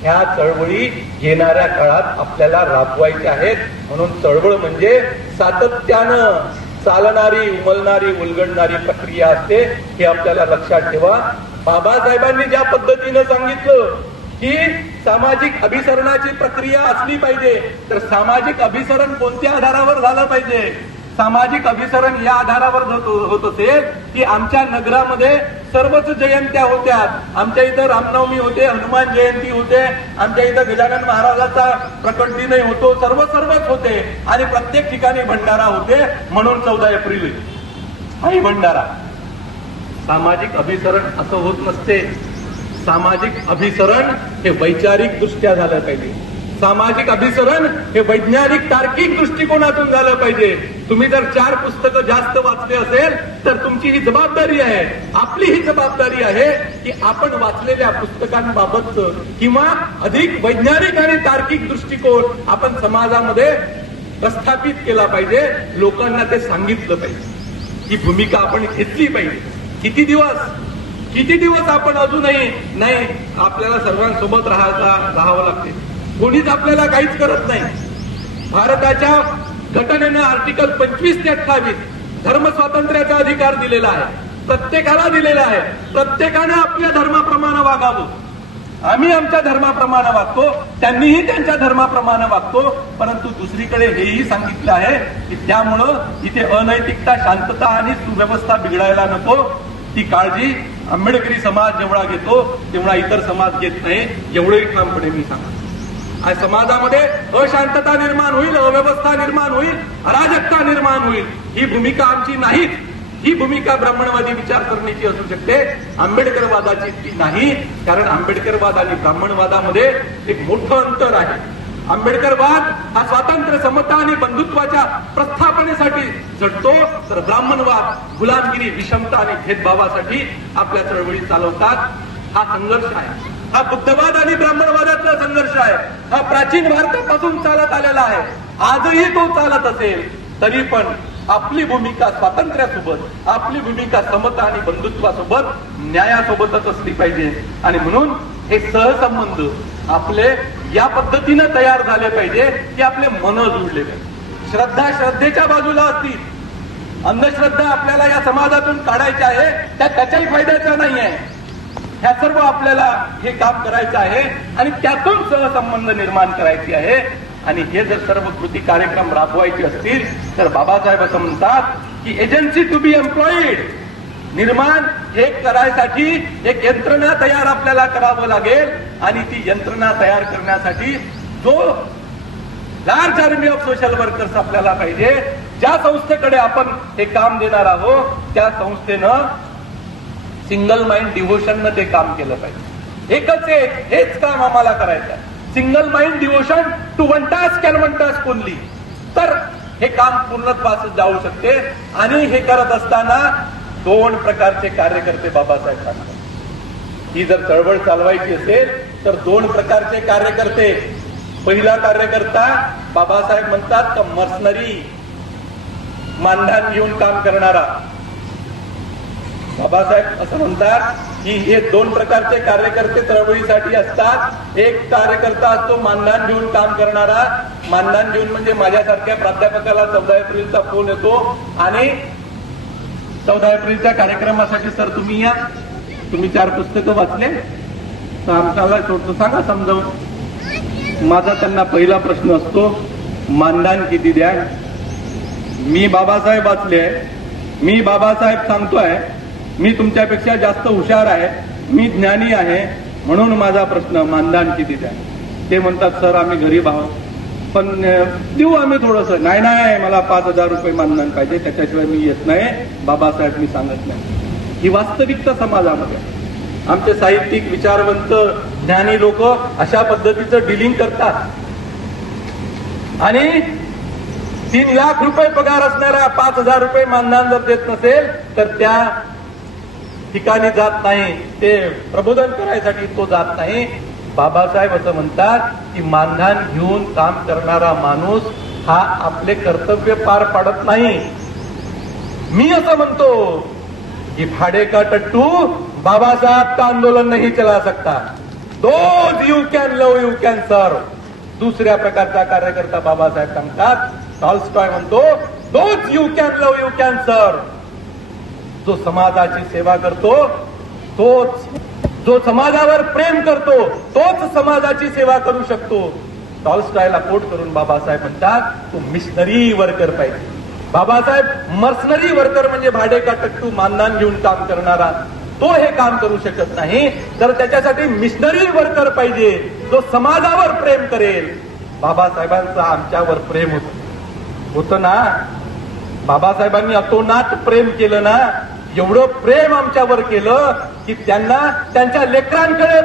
ह्या चळवळी येणाऱ्या काळात आपल्याला राबवायच्या आहेत. म्हणून चळवळ म्हणजे सातत्यानं चालणारी उमलणारी उलगडणारी प्रक्रिया असते हे आपल्याला लक्षात ठेवा. बाबासाहेबांनी ज्या पद्धतीनं सांगितलं की सामाजिक अभिसरणाची प्रक्रिया असली पाहिजे तर सामाजिक अभिसरण कोणत्या आधारावर झालं पाहिजे? सामाजिक अभिसरण या आधारावर होत असेल की आमच्या नगरामध्ये सर्वच जयंत्या होत्या. आमच्या इथं रामनवमी होते, हनुमान जयंती होते, आमच्या इथं गजानन महाराजाचा प्रकट दिनही होतो, सर्वच होते आणि प्रत्येक ठिकाणी भंडारा होते म्हणून 14 एप्रिल आणि भंडारा. सामाजिक अभिसरण असं होत नसते. सामाजिक अभिसरण हे वैचारिक दृष्ट्या झालं पाहिजे. सामाजिक अभिसरण हे वैज्ञानिक तार्किक दृष्टिकोनातून झालं पाहिजे. तुम्ही जर 4 पुस्तकं जास्त वाचले असेल तर तुमची ही जबाबदारी आहे, आपली ही जबाबदारी आहे की आपण वाचलेल्या पुस्तकांबाबतचं किंवा अधिक वैज्ञानिक आणि तार्किक दृष्टिकोन आपण समाजामध्ये प्रस्थापित केला पाहिजे. लोकांना ते सांगितलं पाहिजे. ही भूमिका आपण घेतली पाहिजे. किती दिवस आपण अजूनही नाही आपल्याला सर्वांसोबत राहावं लागते. कोणीच आपल्याला काहीच करत नाही. भारताच्या घटनेनं आर्टिकल 25 ते 28 धर्म स्वातंत्र्याचा अधिकार दिलेला आहे. प्रत्येकाला दिलेला आहे. प्रत्येकाने आपल्या धर्माप्रमाणे वागावं. आम्ही आमच्या धर्माप्रमाणे वागतो, त्यांनीही त्यांच्या धर्माप्रमाणे वागतो. परंतु दुसरीकडे हेही सांगितलं आहे की त्यामुळं इथे अनैतिकता, शांतता आणि सुव्यवस्था बिघडायला नको. ती काळजी आंबेडकरी समाज जेवढा घेतो तेवढा इतर समाज घेत नाही. एवढंही ठामपणे मी सांगतो. समाजामध्ये अशांतता निर्माण होईल, अव्यवस्था निर्माण होईल, अराजकता निर्माण होईल. ही भूमिका आमची नाहीच. ही भूमिका ब्राह्मणवादी विचारसरणीची असू शकते, आंबेडकरवादाची ती नाही. कारण आंबेडकरवाद आणि ब्राह्मणवादामध्ये एक मोठं अंतर आहे. आंबेडकरवाद हा स्वातंत्र्य, समता आणि बंधुत्वाच्या प्रस्थापनेसाठी झटतो तर ब्राह्मणवाद गुलामगिरी, विषमता आणि भेदभावासाठी आपल्या चळवळी चालवतात. हा संघर्ष आहे. हा बुद्धवाद आणि ब्राह्मणवादाचा संघर्ष आहे. हा प्राचीन भारतापासून चालत आलेला आहे. आजही तो चालत असेल तरी पण आपली भूमिका स्वातंत्र्यासोबत, आपली भूमिका समता आणि बंधुत्वासोबत, न्यायासोबतच असली पाहिजे. आणि म्हणून हे सहसंबंध आपले या पद्धतीनं तयार झाले पाहिजे की आपले मन जुळले पाहिजे. श्रद्धा श्रद्धेच्या बाजूला असतील, अंधश्रद्धा आपल्याला या समाजातून काढायच्या आहे, त्याच्याही फायद्याच्या नाही आहे. ह्या सर्व आपल्याला हे काम करायचं आहे आणि त्यातून सहसंबंध निर्माण करायचे आहे. आणि हे जर सर्व कृती कार्यक्रम राबवायचे असतील तर बाबासाहेब असं म्हणतात की एजन्सी टू बी एम्प्लॉईड निर्माण हे करायसाठी एक यंत्रणा तयार आपल्याला करावं लागेल. आणि ती यंत्रणा तयार करण्यासाठी जो large army of social workers आपल्याला पाहिजे. ज्या संस्थेकडे आपण हे काम देणार आहोत त्या संस्थेनं सिंगल माइंड डिव्होशननं ते काम केलं पाहिजे. एकच एक हेच काम आम्हाला करायचं आहे. Single mind devotion to one task and one task only. तर हे काम पूर्णत्वास जाऊ शकते. आणि हे करत असताना दोन प्रकारचे कार्यकर्ते बाबासाहेब सांगतात. ही जर चळवळ चालवायची असेल तर दोन प्रकारचे कार्यकर्ते. पहिला कार्यकर्ता बाबासाहेब म्हणतात का मर्सनरी, मानधन घेऊन काम करणारा. बाबासाहेब असं म्हणतात की हे दोन प्रकारचे कार्यकर्ते चळवळीसाठी असतात. एक कार्यकर्ता असतो मानधन घेऊन काम करणारा. मानधन घेऊन म्हणजे माझ्यासारख्या प्राध्यापकाला 14 एप्रिलचा फोन येतो आणि 14 एप्रिलच्या कार्यक्रमासाठी सर तुम्ही या, तुम्ही 4 पुस्तकं वाचले तर आमच्याला थोडं सांगा समजावून. माझा त्यांना पहिला प्रश्न असतो मानधन किती द्या. मी बाबासाहेब वाचले, मी बाबासाहेब सांगतोय, मी तुमच्यापेक्षा जास्त हुशार आहे, मी ज्ञानी आहे, म्हणून माझा प्रश्न मानधन किती द्या. ते म्हणतात सर आम्ही गरीब आहोत पण देऊ आम्ही थोडंसं. नाही नाही मला 5,000 रुपये मानधन पाहिजे, त्याच्याशिवाय मी येत नाही. बाबासाहेब मी सांगत नाही. ही वास्तविकता समाजामध्ये. आमचे साहित्यिक विचारवंत ज्ञानी लोक अशा पद्धतीचं डिलिंग करतात. आणि 3 लाख रुपये पगार असणारा 5,000 रुपये मानधन जर देत नसेल तर त्या ठिकाणी जात नाही. ते प्रबोधन करायसाठी तो जात नाही. बाबासाहेब असं म्हणतात की मानधन घेऊन काम करणारा माणूस हा आपले कर्तव्य पार पाडत नाही. मी असं म्हणतो कि भाड़े का टट्टू बाबा साहब का आंदोलन नहीं चला सकता. Those you can love you can सर्व. दुसऱ्या प्रकारचा कार्यकर्ता बाबासाहेब सांगतात, टॉल्स्टॉय म्हणतो those you can love you can सर्व. जो समाजाची सेवा करतो तोच, जो समाजावर प्रेम करतो तोच समाजाची सेवा करू शकतो. टॉल्स्टॉयला कोट करून बाबासाहेब म्हणतात तो मिशनरी वर्कर पाहिजे. बाबासाहेब मर्सनरी वर्कर म्हणजे भाडे का टट्टू मानधन घेऊन काम करणारा, तो हे काम करू शकत नाही. तर त्याच्यासाठी मिशनरी वर्कर पाहिजे जो समाजावर प्रेम करेल. बाबासाहेबांचं आमच्यावर प्रेम होतं ना. बाबासाहेबांनी अतोनात प्रेम केलं ना. एवढं प्रेम आमच्यावर केलं की त्यांना त्यांच्या लेकरांकडे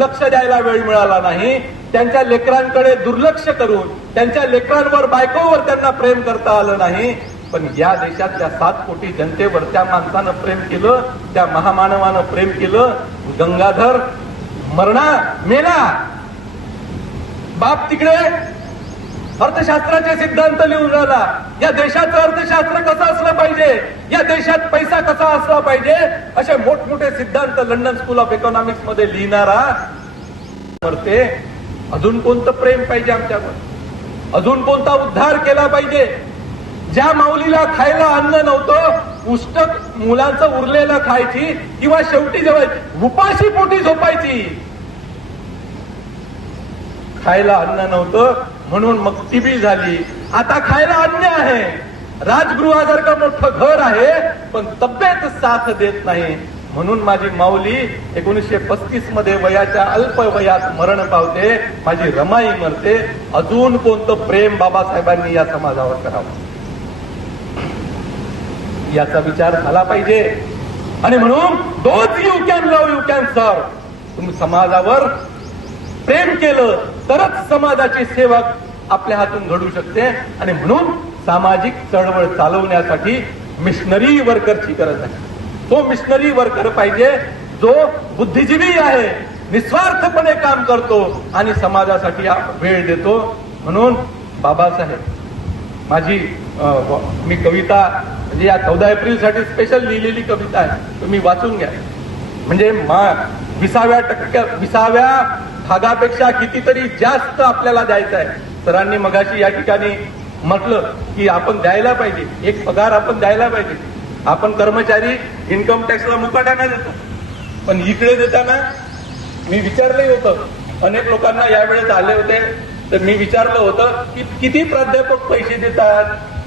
लक्ष द्यायला वेळ मिळाला नाही. त्यांच्या लेकरांकडे दुर्लक्ष करून त्यांच्या लेकरांवर बायकोवर त्यांना प्रेम करता आलं नाही. पण या देशातल्या 7 कोटी जनतेवर त्या माणसानं प्रेम केलं, त्या महामानवानं प्रेम केलं. गंगाधर मेला, बाप तिकडे अर्थशास्त्राचे सिद्धांत लिहून राहिला. या देशाचं अर्थशास्त्र कसं असलं पाहिजे, या देशात पैसा कसा असला पाहिजे, असे मोठमोठे सिद्धांत लंडन स्कूल ऑफ इकॉनॉमिक्स मध्ये लिहिणारा करते. अजून कोणतं प्रेम पाहिजे आमच्यावर, अजून कोणता उद्धार केला पाहिजे. ज्या माऊलीला खायला अन्न नव्हतं उष्टक मुलांचं उरलेलं खायची किंवा शेवटी जेव्हा उपाशी पोटी झोपायची. खायला अन्न नव्हतं म्हणून मग टीबी झाली. आता खायला अन्न आहे, राजगृहासारखं मोठं घर आहे, पण तब्येत साथ देत नाही. म्हणून माझी माऊली 1935 मध्ये वयाच्या अल्प वयात मरण पावते. माझी रमाई मरते. अजून कोणतं प्रेम बाबासाहेबांनी या समाजावर करावं याचा विचार झाला पाहिजे. आणि म्हणून those you can love you can सर्व. तुम्ही समाजावर प्रेम केलं तरच समाजाची सेवा आपल्या हातून घडू शकते. आणि म्हणून सामाजिक चळवळ चालवण्यासाठी मिशनरी वर्करची गरज आहे. तो मिशनरी वर्कर पाहिजे जो बुद्धिजीवी आहे, निस्वार्थपणे काम करतो आणि समाजासाठी वेळ देतो. म्हणून बाबासाहेब माझी मी कविता म्हणजे या 14 एप्रिलसाठी स्पेशल लिहिलेली कविता आहे, तुम्ही वाचून घ्या. म्हणजे 20व्या भागापेक्षा कितीतरी जास्त आपल्याला द्यायचं आहे. सरांनी मगाशी या ठिकाणी म्हटलं की आपण द्यायला पाहिजे, एक पगार आपण द्यायला पाहिजे. आपण कर्मचारी इन्कम टॅक्सला मुकाट्याने देतो, पण इकडे देताना मी विचारलंही होतं, अनेक लोकांना यावेळेस आले होते तर मी विचारलं होतं की किती प्राध्यापक पैसे देतात,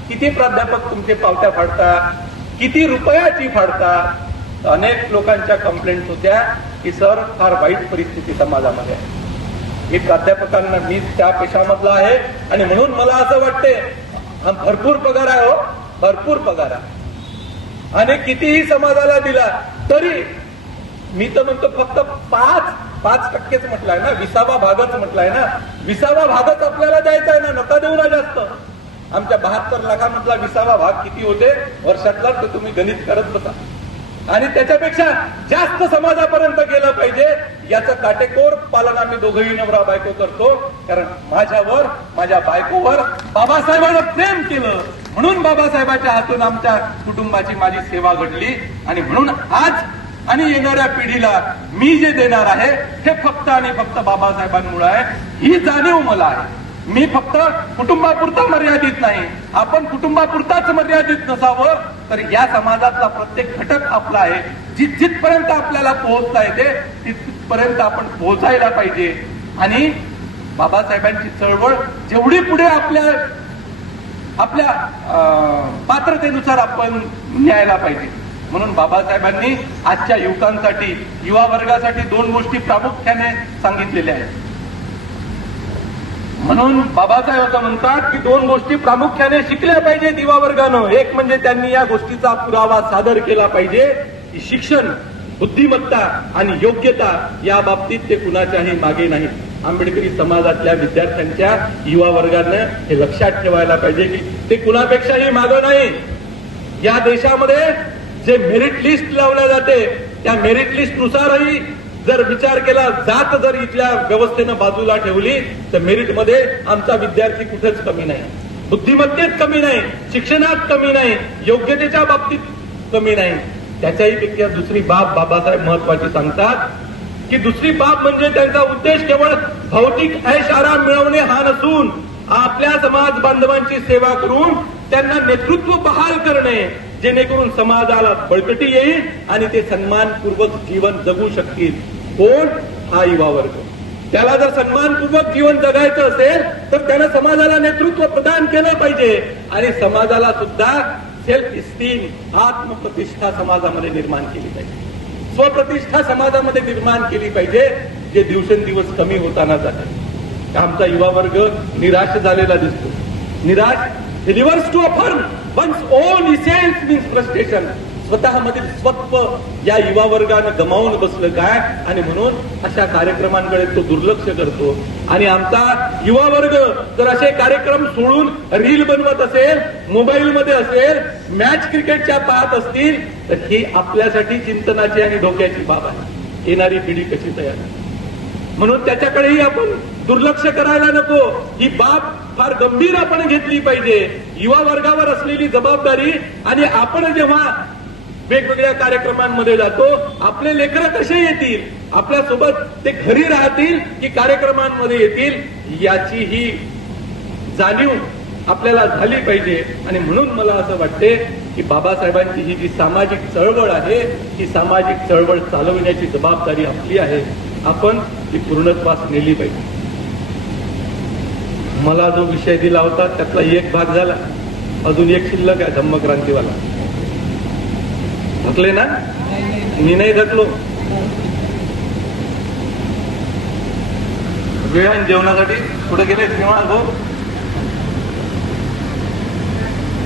किती प्राध्यापक तुमचे पावत्या फाडतात, किती रुपयाची फाडतात. अनेक लोकांच्या कंप्लेंट होत्या की सर फार वाईट परिस्थिती समाजामध्ये आहे. मी प्राध्यापकांना, मी त्या पेशामधला आहे आणि म्हणून मला असं वाटते भरपूर पगार आहे, हो भरपूर पगार आहे. आणि कितीही समाजाला दिला तरी मी तर म्हणतो फक्त 5% म्हटलंय ना, 20वा भागच म्हटलाय ना. 20वा भागच आपल्याला द्यायचा आहे ना, नका देऊ ना जास्त. आमच्या 72 लाखामधला 20वा भाग किती होते वर्षातला, तर तुम्ही गणित करत बसा. आणि त्याच्यापेक्षा जास्त समाजापर्यंत गेलं पाहिजे याचं काटेकोर पालन आम्ही दोघंही नवरा बायको करतो. कारण माझ्यावर, माझ्या बायकोवर बाबासाहेबांना प्रेम केलं, म्हणून बाबासाहेबांच्या हातून आमच्या कुटुंबाची माझी सेवा घडली. आणि म्हणून आज आणि येणाऱ्या पिढीला मी जे देणार आहे हे फक्त आणि फक्त बाबासाहेबांमुळे आहे, ही जाणीव मला आहे. मी फक्त कुटुंबापुरता मर्यादित नाही, आपण कुटुंबापुरताच मर्यादित नसावं, तर या समाजातला प्रत्येक घटक आपला आहे. जिथपर्यंत आपल्याला पोहोचता येते तिथपर्यंत आपण पोहोचायला पाहिजे. आणि बाबासाहेबांची चळवळ जेवढी पुढे आपल्या पात्रतेनुसार आपण न्यायला पाहिजे. म्हणून बाबासाहेबांनी आजच्या युवकांसाठी, युवा वर्गासाठी 2 गोष्टी प्रामुख्याने सांगितलेल्या आहेत. म्हणून बाबासाहेब असं म्हणतात की 2 गोष्टी प्रामुख्याने शिकल्या पाहिजेत युवा वर्गानं. एक म्हणजे त्यांनी या गोष्टीचा पुरावा सादर केला पाहिजे की शिक्षण, बुद्धिमत्ता आणि योग्यता या बाबतीत ते कुणाच्याही मागे नाहीत. आंबेडकरी समाजातल्या विद्यार्थ्यांच्या, युवा वर्गानं हे लक्षात ठेवायला पाहिजे की ते कुणापेक्षाही मागं नाही. या देशामध्ये जे मेरिट लिस्ट लावल्या जाते त्या मेरिट लिस्ट नुसारही जर विचार केला, जात जर इथल्या व्यवस्थेनं बाजूला ठेवली तर मेरिटमध्ये आमचा विद्यार्थी कुठेच कमी नाही, बुद्धिमत्तेत कमी नाही, शिक्षणात कमी नाही, योग्यतेच्या बाबतीत कमी नाही. त्याच्याही पेक्षा दुसरी बाब बाबासाहेब महत्वाची सांगतात की दुसरी बाब म्हणजे त्यांचा उद्देश केवळ भौतिक ऐश आराम मिळवणे हा नसून आपल्या समाज बांधवांची सेवा करून त्यांना नेतृत्व बहाल करणे, जेणेकरून समाजाला बळकटी येईल आणि ते सन्मानपूर्वक जीवन जगू शकतील. कोण? हा युवा वर्ग. त्याला जर सन्मानपूर्वक जीवन जगायचं असेल तर त्यानं समाजाला नेतृत्व प्रदान केलं पाहिजे आणि समाजाला सुद्धा सेल्फ इस्टीम, आत्मप्रतिष्ठा समाजामध्ये निर्माण केली पाहिजे, स्वप्रतिष्ठा समाजामध्ये निर्माण केली पाहिजे, जे दिवसेंदिवस कमी होताना जाते. आमचा युवा वर्ग निराश झालेला दिसतो. निराश refers to affirm one's own essence means frustration. स्वतःमधील स्वत्व या युवा वर्गानं गमावून बसलं काय, आणि म्हणून अशा कार्यक्रमांकडे तो दुर्लक्ष करतो. आणि आमचा युवा वर्ग जर असे कार्यक्रम सोडून रील बनवत असेल, मोबाईलमध्ये असेल, मॅच क्रिकेटच्या पाहत असतील तर ही आपल्यासाठी चिंतनाची आणि धोक्याची बाब आहे. येणारी पिढी कशी तयार आहे, म्हणून त्याच्याकडेही आपण दुर्लक्ष करायला नको. ही बाब फार गंभीर आपण घेतली पाहिजे. युवा वर्गावर असलेली जबाबदारी. आणि आपण जेव्हा वेगवेगळ्या कार्यक्रमांमध्ये जातो, आपले लेकरं कसे येतील, आपल्यासोबत ते घरी राहतील की कार्यक्रमांमध्ये येतील, याची ही जाणीव आपल्याला झाली पाहिजे. आणि म्हणून मला असं वाटते की बाबासाहेबांची ही जी सामाजिक चळवळ आहे, ही सामाजिक चळवळ चालविण्याची जबाबदारी आपली आहे. आपण ती पूर्णत्वास नेली पाहिजे. मला जो विषय दिला होता त्यातला एक भाग झाला, अजून एक शिल्लक आहे, धम्मक्रांतीवाला. थकले ना? मी नाही थकलो. वेळ आहे जेवणासाठी. पुढे गेले तेव्हा भाऊ.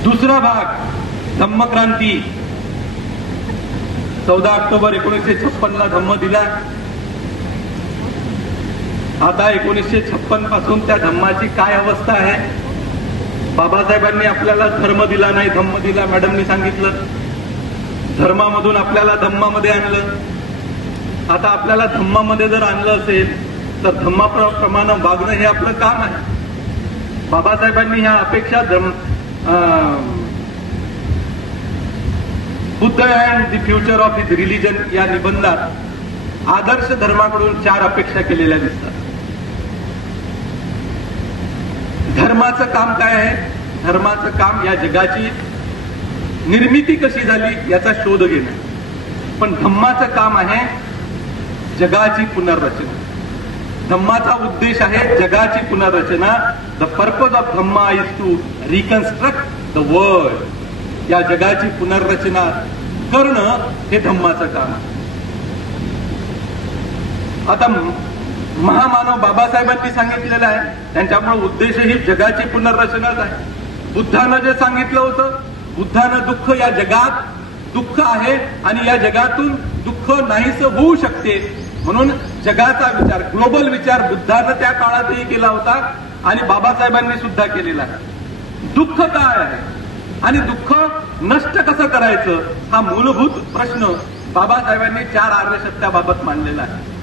दुसरा भाग, धम्मक्रांती. 14 ऑक्टोबर 1956 ला धम्म दिला. आता 1956 पासून त्या धम्माची काय अवस्था आहे. बाबासाहेबांनी आपल्याला धर्म दिला नाही, धम्म दिला. मॅडमनी सांगितलं, धर्मामधून आपल्याला धम्मामध्ये आणलं. आता आपल्याला धम्मामध्ये जर आणलं असेल तर धम्माप्रमाणे वागणं हे आपलं काम आहे. बाबासाहेबांनी ह्या अपेक्षा Buddha and the future of his religion या निबंधात आदर्श धर्माकडून 4 अपेक्षा केलेल्या दिसतात. धर्माचं काम काय आहे? धर्माचं काम या जगाची निर्मिती कशी झाली याचा शोध घेणं. पण धम्माचं काम आहे जगाची पुनर्रचना. धम्माचा उद्देश आहे जगाची पुनर्रचना. The purpose of Dhamma is to reconstruct the world. या जगाची पुनर्रचना करणं हे धम्माचं काम आहे. आता महामानव बाबासाहेबांनी सांगितलेलं आहे, त्यांच्यामुळे उद्देश ही जगाची पुनर्रचनाच आहे. बुद्धानं जे सांगितलं होतं, बुद्धानं दुःख, या जगात दुःख आहे आणि या जगातून दुःख दुःख नाहीसं होऊ शकते. म्हणून जगाचा विचार, ग्लोबल विचार बुद्धानं त्या काळातही केला होता आणि बाबासाहेबांनी सुद्धा केलेला आहे. दुःख काय आहे आणि दुःख नष्ट कसं करायचं हा मूलभूत प्रश्न बाबासाहेबांनी 4 आर्य सत्याबाबत मांडलेला आहे.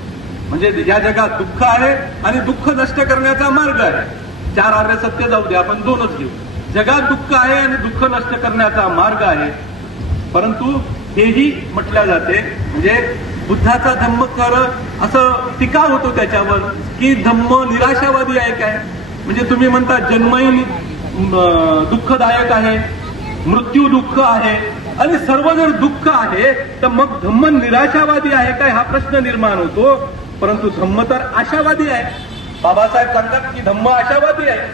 म्हणजे या जगात दुःख आहे आणि दुःख नष्ट करण्याचा मार्ग आहे. 4 आर्य सत्य जाऊ दे, आपण 2च घेऊ. जगात दुःख आहे आणि दुःख नष्ट करण्याचा मार्ग आहे. परंतु हेही म्हटल्या जाते, म्हणजे बुद्धाचा धम्म कर असं टीका होतो त्याच्यावर की धम्म निराशावादी आहे काय. म्हणजे तुम्ही म्हणता जन्मही दुःखदायक आहे, मृत्यू दुःख आहे आणि सर्व जर दुःख आहे तर मग धम्म निराशावादी आहे काय हा प्रश्न निर्माण होतो. परंतु धम्म तर आशावादी आहे. बाबासाहेब सांगतात की धम्म आशावादी आहे.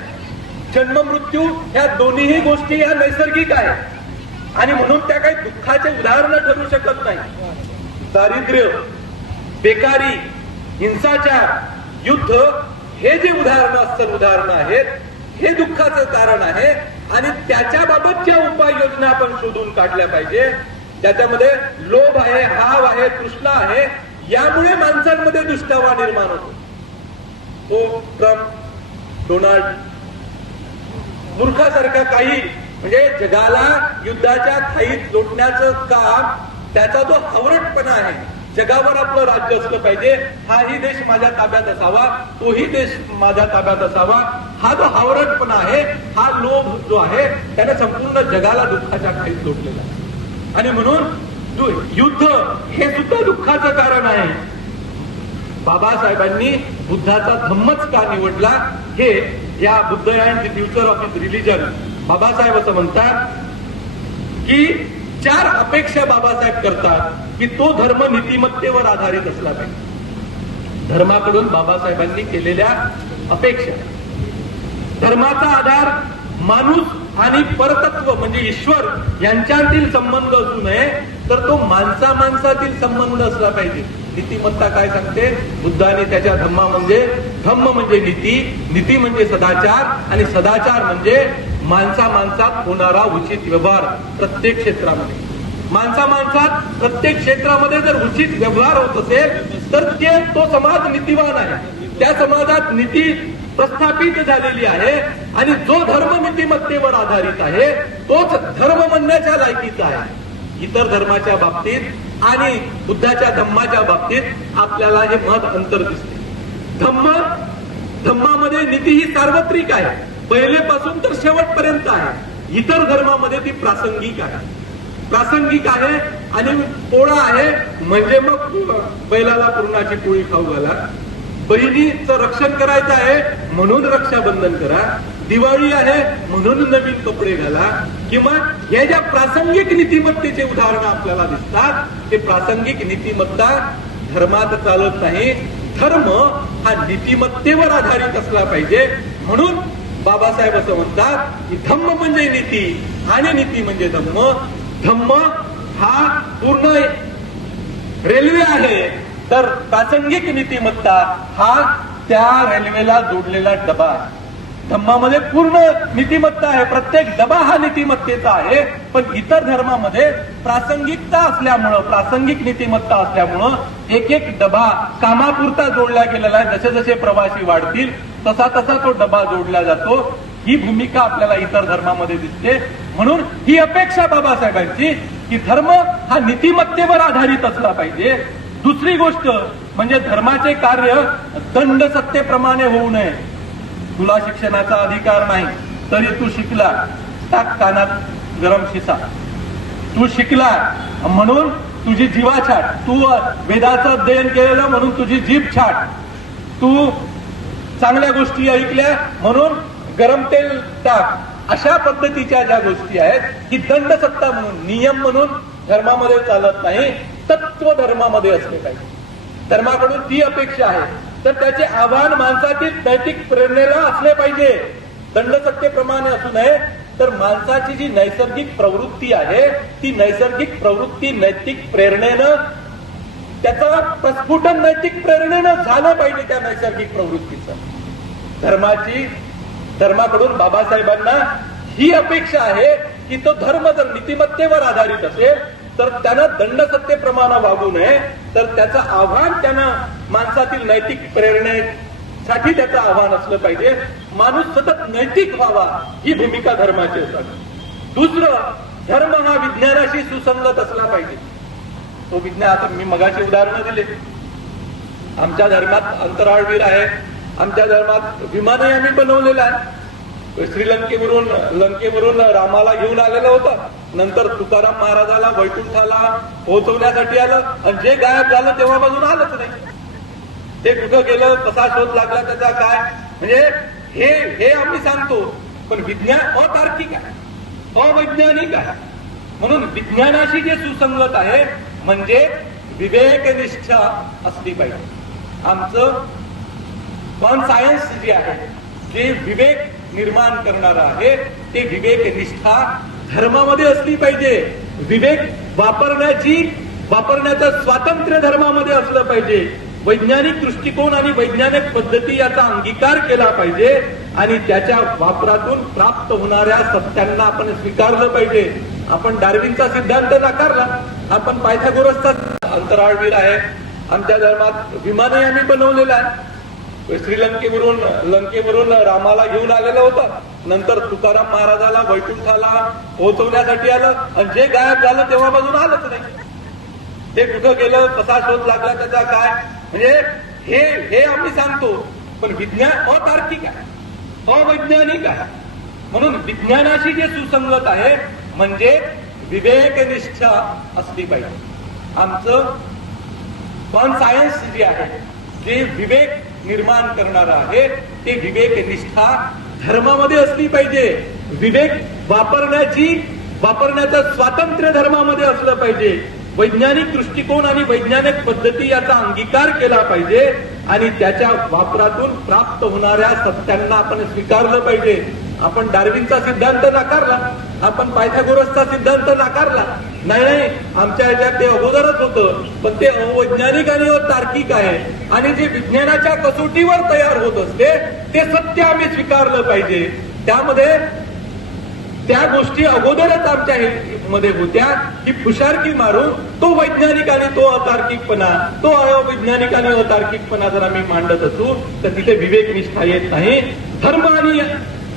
जन्म मृत्यू ह्या दोन्हीही गोष्टी ह्या नैसर्गिक आहेत आणि म्हणून त्या काही दुःखाचे उदाहरण ठरू शकत नाही. दारिद्र्य, बेकारी, हिंसाचार, युद्ध हे जे उदाहरणं आहेत हे दुःखाचं कारण आहे आणि त्याच्याबाबतच्या उपाययोजना आपण शोधून काढल्या पाहिजे. त्याच्यामध्ये लोभ आहे, हाव आहे, तृष्णा आहे, यामुळे माणसांमध्ये दुष्टावा निर्माण होतो. तो ट्रम्प, डोनाल्ड मूर्खासारखा काही म्हणजे जगाला युद्धाच्या खाईत लोटण्याचं काम, त्याचा जो हावरटपणा आहे, जगावर आपलं राज्य असलं पाहिजे, हाही देश माझ्या ताब्यात असावा, तोही देश माझ्या ताब्यात असावा, हा जो हावरटपणा आहे, हा लोभ जो आहे त्याने संपूर्ण जगाला दुःखाच्या खाईत लोटलेला आहे. आणि म्हणून युद्ध हे सुद्धा दुःखाचं कारण आहे. बाबासाहेबांनी बुद्धाचा धम्मच का निवडला हे या Buddha and the future of his religion Babasaheb असं म्हणतात की 4 अपेक्षा बाबासाहेब करतात की तो धर्म नीतिमत्तेवर आधारित असला पाहिजे. धर्माकडून बाबासाहेबांनी केलेल्या अपेक्षा, धर्माचा आधार माणूस आणि परतत्व म्हणजे ईश्वर यांच्यातील संबंध असू नये, तर तो माणसा माणसातील संबंध असला पाहिजे. नीतिमत्ता काय सांगते बुद्धाने त्याच्या धम्म म्हणजे नीती, नीती म्हणजे सदाचार आणि सदाचार म्हणजे माणसा माणसात होणारा उचित व्यवहार. प्रत्येक क्षेत्रामध्ये माणसा माणसात प्रत्येक क्षेत्रामध्ये जर उचित व्यवहार होत असेल तर तो समाज नीतिवान आहे. त्या समाजात नीती प्रस्थापित झालेली आहे आणि जो धर्म नीतिमत्तेवर आधारित आहे तोच धर्म म्हणण्याच्या लायकीचा आहे. इतर धर्माच्या बाबतीत आणि बुद्धाच्या धम्माच्या बाबतीत आपल्याला हे मत अंतर दिसते. धम्मामध्ये नीती ही सार्वत्रिक आहे, पहिलेपासून तर शेवटपर्यंत आहे. इतर धर्मामध्ये ती प्रासंगिक आहे आणि पोळा आहे म्हणजे मग बैलाला पुरणाची पोळी खाऊ घाला, बहिणीचं रक्षण करायचं आहे म्हणून रक्षाबंधन करा, दिवाळी आहे म्हणून नवीन कपडे घाला, किंवा या ज्या प्रासंगिक नीतिमत्तेचे उदाहरण आपल्याला दिसतात ते प्रासंगिक नीतिमत्ता धर्मात चालत नाही. धर्म हा नीतिमत्तेवर आधारित असला पाहिजे. म्हणून बाबासाहेब असं म्हणतात की धम्म म्हणजे नीती आणि नीती म्हणजे धम्म. धम्म हा पूर्ण रेल्वे आहे तर प्रासंगिक नीतिमत्ता हा त्या रेल्वेला जोडलेला डबा आहे. धम्मामध्ये पूर्ण नीतिमत्ता आहे, प्रत्येक डबा हा नीतिमत्तेचा आहे. पण इतर धर्मामध्ये प्रासंगिकता असल्यामुळं, प्रासंगिक नीतिमत्ता असल्यामुळं एक एक डबा कामापुरता जोडला गेलेला आहे. जसे जसे प्रवासी वाढतील तसा तसा तो डबा जोडला जातो. ही भूमिका आपल्याला इतर धर्मामध्ये दिसते. म्हणून ही अपेक्षा बाबासाहेबांची की धर्म हा नीतिमत्तेवर आधारित असला पाहिजे. दुसरी गोष्ट म्हणजे धर्माचे कार्य दंड सत्तेप्रमाणे होऊ नये. तुला शिक्षणाचा अधिकार नाही तरी तू शिकला, टाक कानात गरम शिसा. तू शिकला म्हणून तुझी जीवा छाट, तू वेदाचं अध्ययन केलेलं म्हणून तुझी जीभ छाट, तू चांगल्या गोष्टी ऐकल्या म्हणून गरम तेल टाक. अशा पद्धतीच्या ज्या गोष्टी आहेत ही दंड सत्ता म्हणून, नियम म्हणून धर्मामध्ये चालत नाही. तत्व धर्मामध्ये असले पाहिजे. धर्माकडून ती अपेक्षा आहे. तर त्याचे आव्हान माणसातील नैतिक प्रेरणेला असले पाहिजे. दंडसत्तेप्रमाणे असू नये, तर माणसाची जी नैसर्गिक प्रवृत्ती आहे ती नैसर्गिक प्रवृत्ती नैतिक प्रेरणेनं, त्याचं प्रस्फुटन नैतिक प्रेरणेनं झालं पाहिजे. त्या नैसर्गिक प्रवृत्तीचं धर्माकडून बाबासाहेबांना ही अपेक्षा आहे की तो धर्म जर नीतिमत्तेवर आधारित असेल तर त्यानं दंडसत्तेप्रमाणे वागू नये, तर त्याचं आव्हान त्यानं माणसातील नैतिक प्रेरणेसाठी त्याचं आव्हान असलं पाहिजे. माणूस सतत नैतिक व्हावा ही भूमिका धर्माची असावी. दुसरं, धर्म हा विज्ञानाशी सुसंगत असला पाहिजे. तो विज्ञान, आता मी मगाची उदाहरणं दिले. आमच्या धर्मात अंतराळवीर आहे, आमच्या धर्मात विमानही आम्ही बनवलेलं आहे. लंकेवरून रामाला घेऊन आलेलं होतं, नंतर तुकाराम महाराजाला वैकुंठाला पोहोचवण्यासाठी आलं, आणि जे गायब झालं तेव्हापासून आलंच नाही. ते कुठं गेलं, कसा शोध लागला, त्याचा काय, म्हणजे हे आम्ही सांगतो. पण विज्ञान अतार्किक आहे, अवैज्ञानिक आहे. म्हणून विज्ञानाशी जे सुसंगत आहे म्हणजे विवेकनिष्ठा असली पाहिजे. आमचं पण सायन्स जे आहे, जे विवेक निर्माण करणारं आहे, ते विवेकनिष्ठा धर्मामध्ये असली पाहिजे. विवेक वापरण्याचं स्वातंत्र्य धर्मामध्ये असलं पाहिजे. वैज्ञानिक दृष्टिकोन आणि वैज्ञानिक पद्धती याचा अंगीकार केला पाहिजे आणि त्याच्या वापरातून प्राप्त होणाऱ्या सत्यांना आपण स्वीकारलं पाहिजे. आपण डार्विनचा सिद्धांत नाकारला, आपण पायथागोरसचा अंतराळवीर आहे. आमच्या धर्मात विमानही आम्ही बनवलेलं आहे. लंकेवरून रामाला घेऊन आलेलं होतं, नंतर तुकाराम महाराजाला वैकुंठाला पोहोचवण्यासाठी आलं, आणि जे गायब झालं तेव्हापासून आलंच नाही. ते कुठं गेलं, कसा शोध लागला, त्याचा काय, म्हणजे हे आम्ही सांगतो. पण विज्ञान अतार्किक आहे, अवैज्ञानिक आहे. म्हणून विज्ञानाशी जे सुसंगत आहे म्हणजे विवेकनिष्ठा असली पाहिजे. आमचं पण सायन्स जे आहे, जे विवेक निर्माण करणारं आहे, ते विवेकनिष्ठा धर्मामध्ये असली पाहिजे. विवेक वापरण्याचं स्वातंत्र्य धर्मामध्ये असलं पाहिजे. वैज्ञानिक दृष्टिकोन आणि वैज्ञानिक पद्धती याचा अंगीकार केला पाहिजे आणि त्याच्या वापरातून प्राप्त होणाऱ्या सत्यांना आपण स्वीकारलं पाहिजे. आपण डार्विनचा सिद्धांत नाकारला, आपण पायथागोरसचा सिद्धांत नाकारला. नाही, आमच्या ह्याच्यात ते अगोदरच होतं, पण ते अवैज्ञानिक आणि अतार्किक आहे. आणि जे विज्ञानाच्या कसोटीवर तयार होत असते ते सत्य आम्ही स्वीकारलं पाहिजे. त्यामध्ये त्या गोष्टी अगोदरच आमच्या मध्ये होत्या की फुशारकी मारून तो वैज्ञानिक आणि तो अतार्किकपणा, तो अवैज्ञानिक आणि अतार्किकपणा जर आम्ही मांडत असू तर तिथे विवेकनिष्ठा येत नाही. धर्म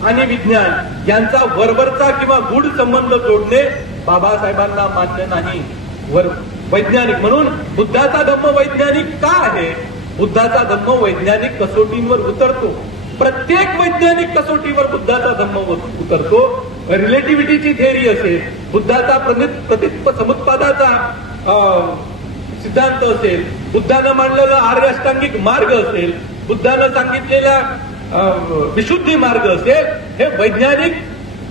आणि विज्ञान यांचा वरवरचा किंवा गूढ संबंध जोडणे बाबासाहेबांना मान्य नाही. वैज्ञानिक म्हणून बुद्धाचा धम्म वैज्ञानिक का आहे? बुद्धाचा धम्म वैज्ञानिक कसोटींवर उतरतो. प्रत्येक वैज्ञानिक कसोटीवर बुद्धाचा धम्म उतरतो. रिलेटिव्हिटीची थेअरी असेल, बुद्धाचा समुत्पादाचा सिद्धांत असेल, बुद्धानं मांडलेला आर्य अष्टांगिक मार्ग असेल, बुद्धानं सांगितलेला विशुद्धी मार्ग असेल, हे वैज्ञानिक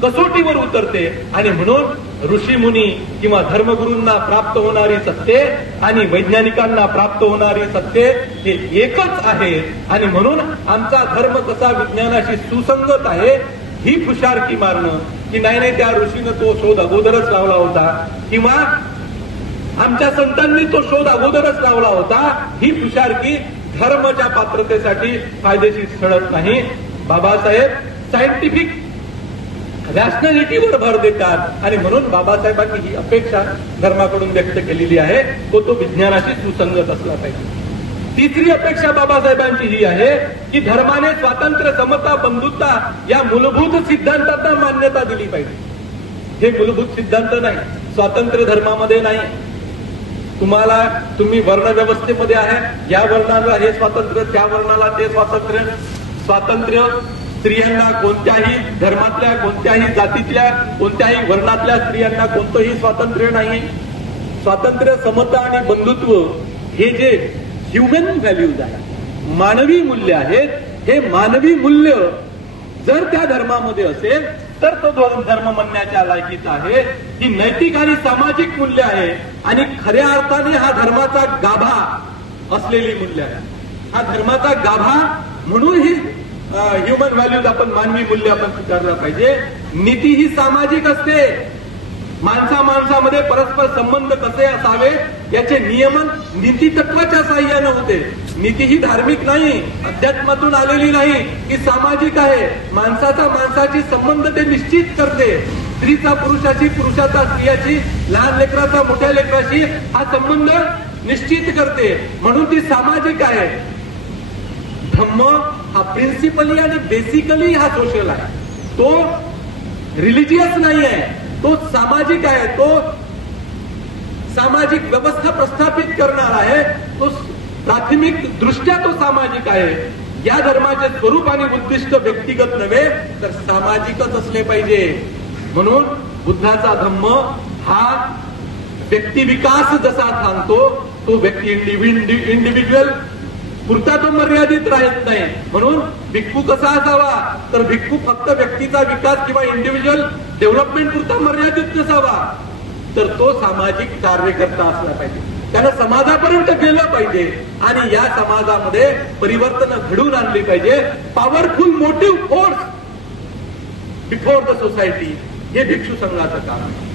कसोटीवर उतरते. आणि म्हणून ऋषीमुनी किंवा धर्मगुरूंना प्राप्त होणारी सत्ये आणि वैज्ञानिकांना प्राप्त होणारी सत्ये हे एकच आहे. आणि म्हणून आमचा धर्म कसा विज्ञानाशी सुसंगत आहे ही फुशारकी मारणं की नाही त्या ऋषीनं तो शोध अगोदरच लावला होता किंवा आमच्या संतांनी तो शोध अगोदरच लावला होता, ही फुशारकी धर्माच्या पात्रतेसाठी फायदेशीर ठरत नाही. बाबासाहेब सायंटिफिक रॅशनॅलिटीवर भर देतात आणि म्हणून बाबासाहेबांनी ही अपेक्षा धर्माकडून व्यक्त केलेली आहे, तो विज्ञानाशी सुसंगत असला पाहिजे. तिसरी अपेक्षा बाबासाहेबांची ही आहे की धर्माने स्वातंत्र्य, समता, बंधुता या मूलभूत सिद्धांतांना मान्यता दिली पाहिजे. हे मूलभूत सिद्धांत नाही, स्वातंत्र्य धर्मामध्ये नाही. तुम्ही वर्ण व्यवस्थेमध्ये आहे, या वर्णाला हे स्वातंत्र्य, त्या वर्णाला ते स्वातंत्र्य. स्वातंत्र्य स्त्रियांना कोणत्याही धर्मातल्या, कोणत्याही जातीतल्या, कोणत्याही वर्णातल्या स्त्रियांना कोणतंही स्वातंत्र्य नाही. स्वातंत्र्य, समता आणि बंधुत्व हे जे ह्युमन व्हॅल्यूज आहेत, मानवी मूल्य आहेत, हे मानवी मूल्य जर त्या धर्मामध्ये असेल तर तो धर्म म्हणण्याच्या लायकीचा आहे. ही नैतिक आणि सामाजिक मूल्य आहे आणि खऱ्या अर्थाने हा धर्माचा गाभा असलेली मूल्य आहे. हा धर्माचा गाभा म्हणून ही ह्युमन व्हॅल्यूज आपण, मानवी मूल्य आपण स्वीकारलं पाहिजे. नीती ही सामाजिक असते, माणसा माणसामध्ये परस्पर संबंध कसे असावे याचे नियमन नीती तत्वाच्या साह्याने होते. नीती ही धार्मिक नाही, अध्यात्मातून आलेली नाही, ही सामाजिक आहे. माणसाचा माणसाची संबंध ते निश्चित करते. स्त्रीचा पुरुषाशी, पुरुषाचा स्त्रियाशी, लहान लेकराचा मोठ्या लेकराशी हा संबंध निश्चित करते. म्हणून ती सामाजिक आहे. धम्म हा प्रिन्सिपली आणि बेसिकली हा सोशल आहे. तो रिलिजियस नाही आहे, तो सामाजिक आहे. तो सामाजिक व्यवस्था प्रस्थापित करणार आहे. तो प्राथमिक दृष्ट्या तो सामाजिक आहे. या धर्माचे स्वरूप आणि उद्दिष्ट व्यक्तिगत नव्हे तर सामाजिकच असले पाहिजे. म्हणून बुद्धाचा धम्म हा व्यक्ती विकास जसा सांगतो तो व्यक्ती इंडिव्हिज्युअल पुरता तो मर्यादित राहत नाही. म्हणून भिक्खू कसा असावा तर भिक्खू फक्त व्यक्तीचा विकास किंवा इंडिव्हिज्युअल डेव्हलपमेंट पुरता मर्यादित नसावा, तर तो सामाजिक कार्यकर्ता असला पाहिजे. त्याला समाजापर्यंत गेलं पाहिजे आणि या समाजामध्ये परिवर्तन घडवून आणली पाहिजे. Powerful motive force before the society हे भिक्षू संघाचं काम आहे.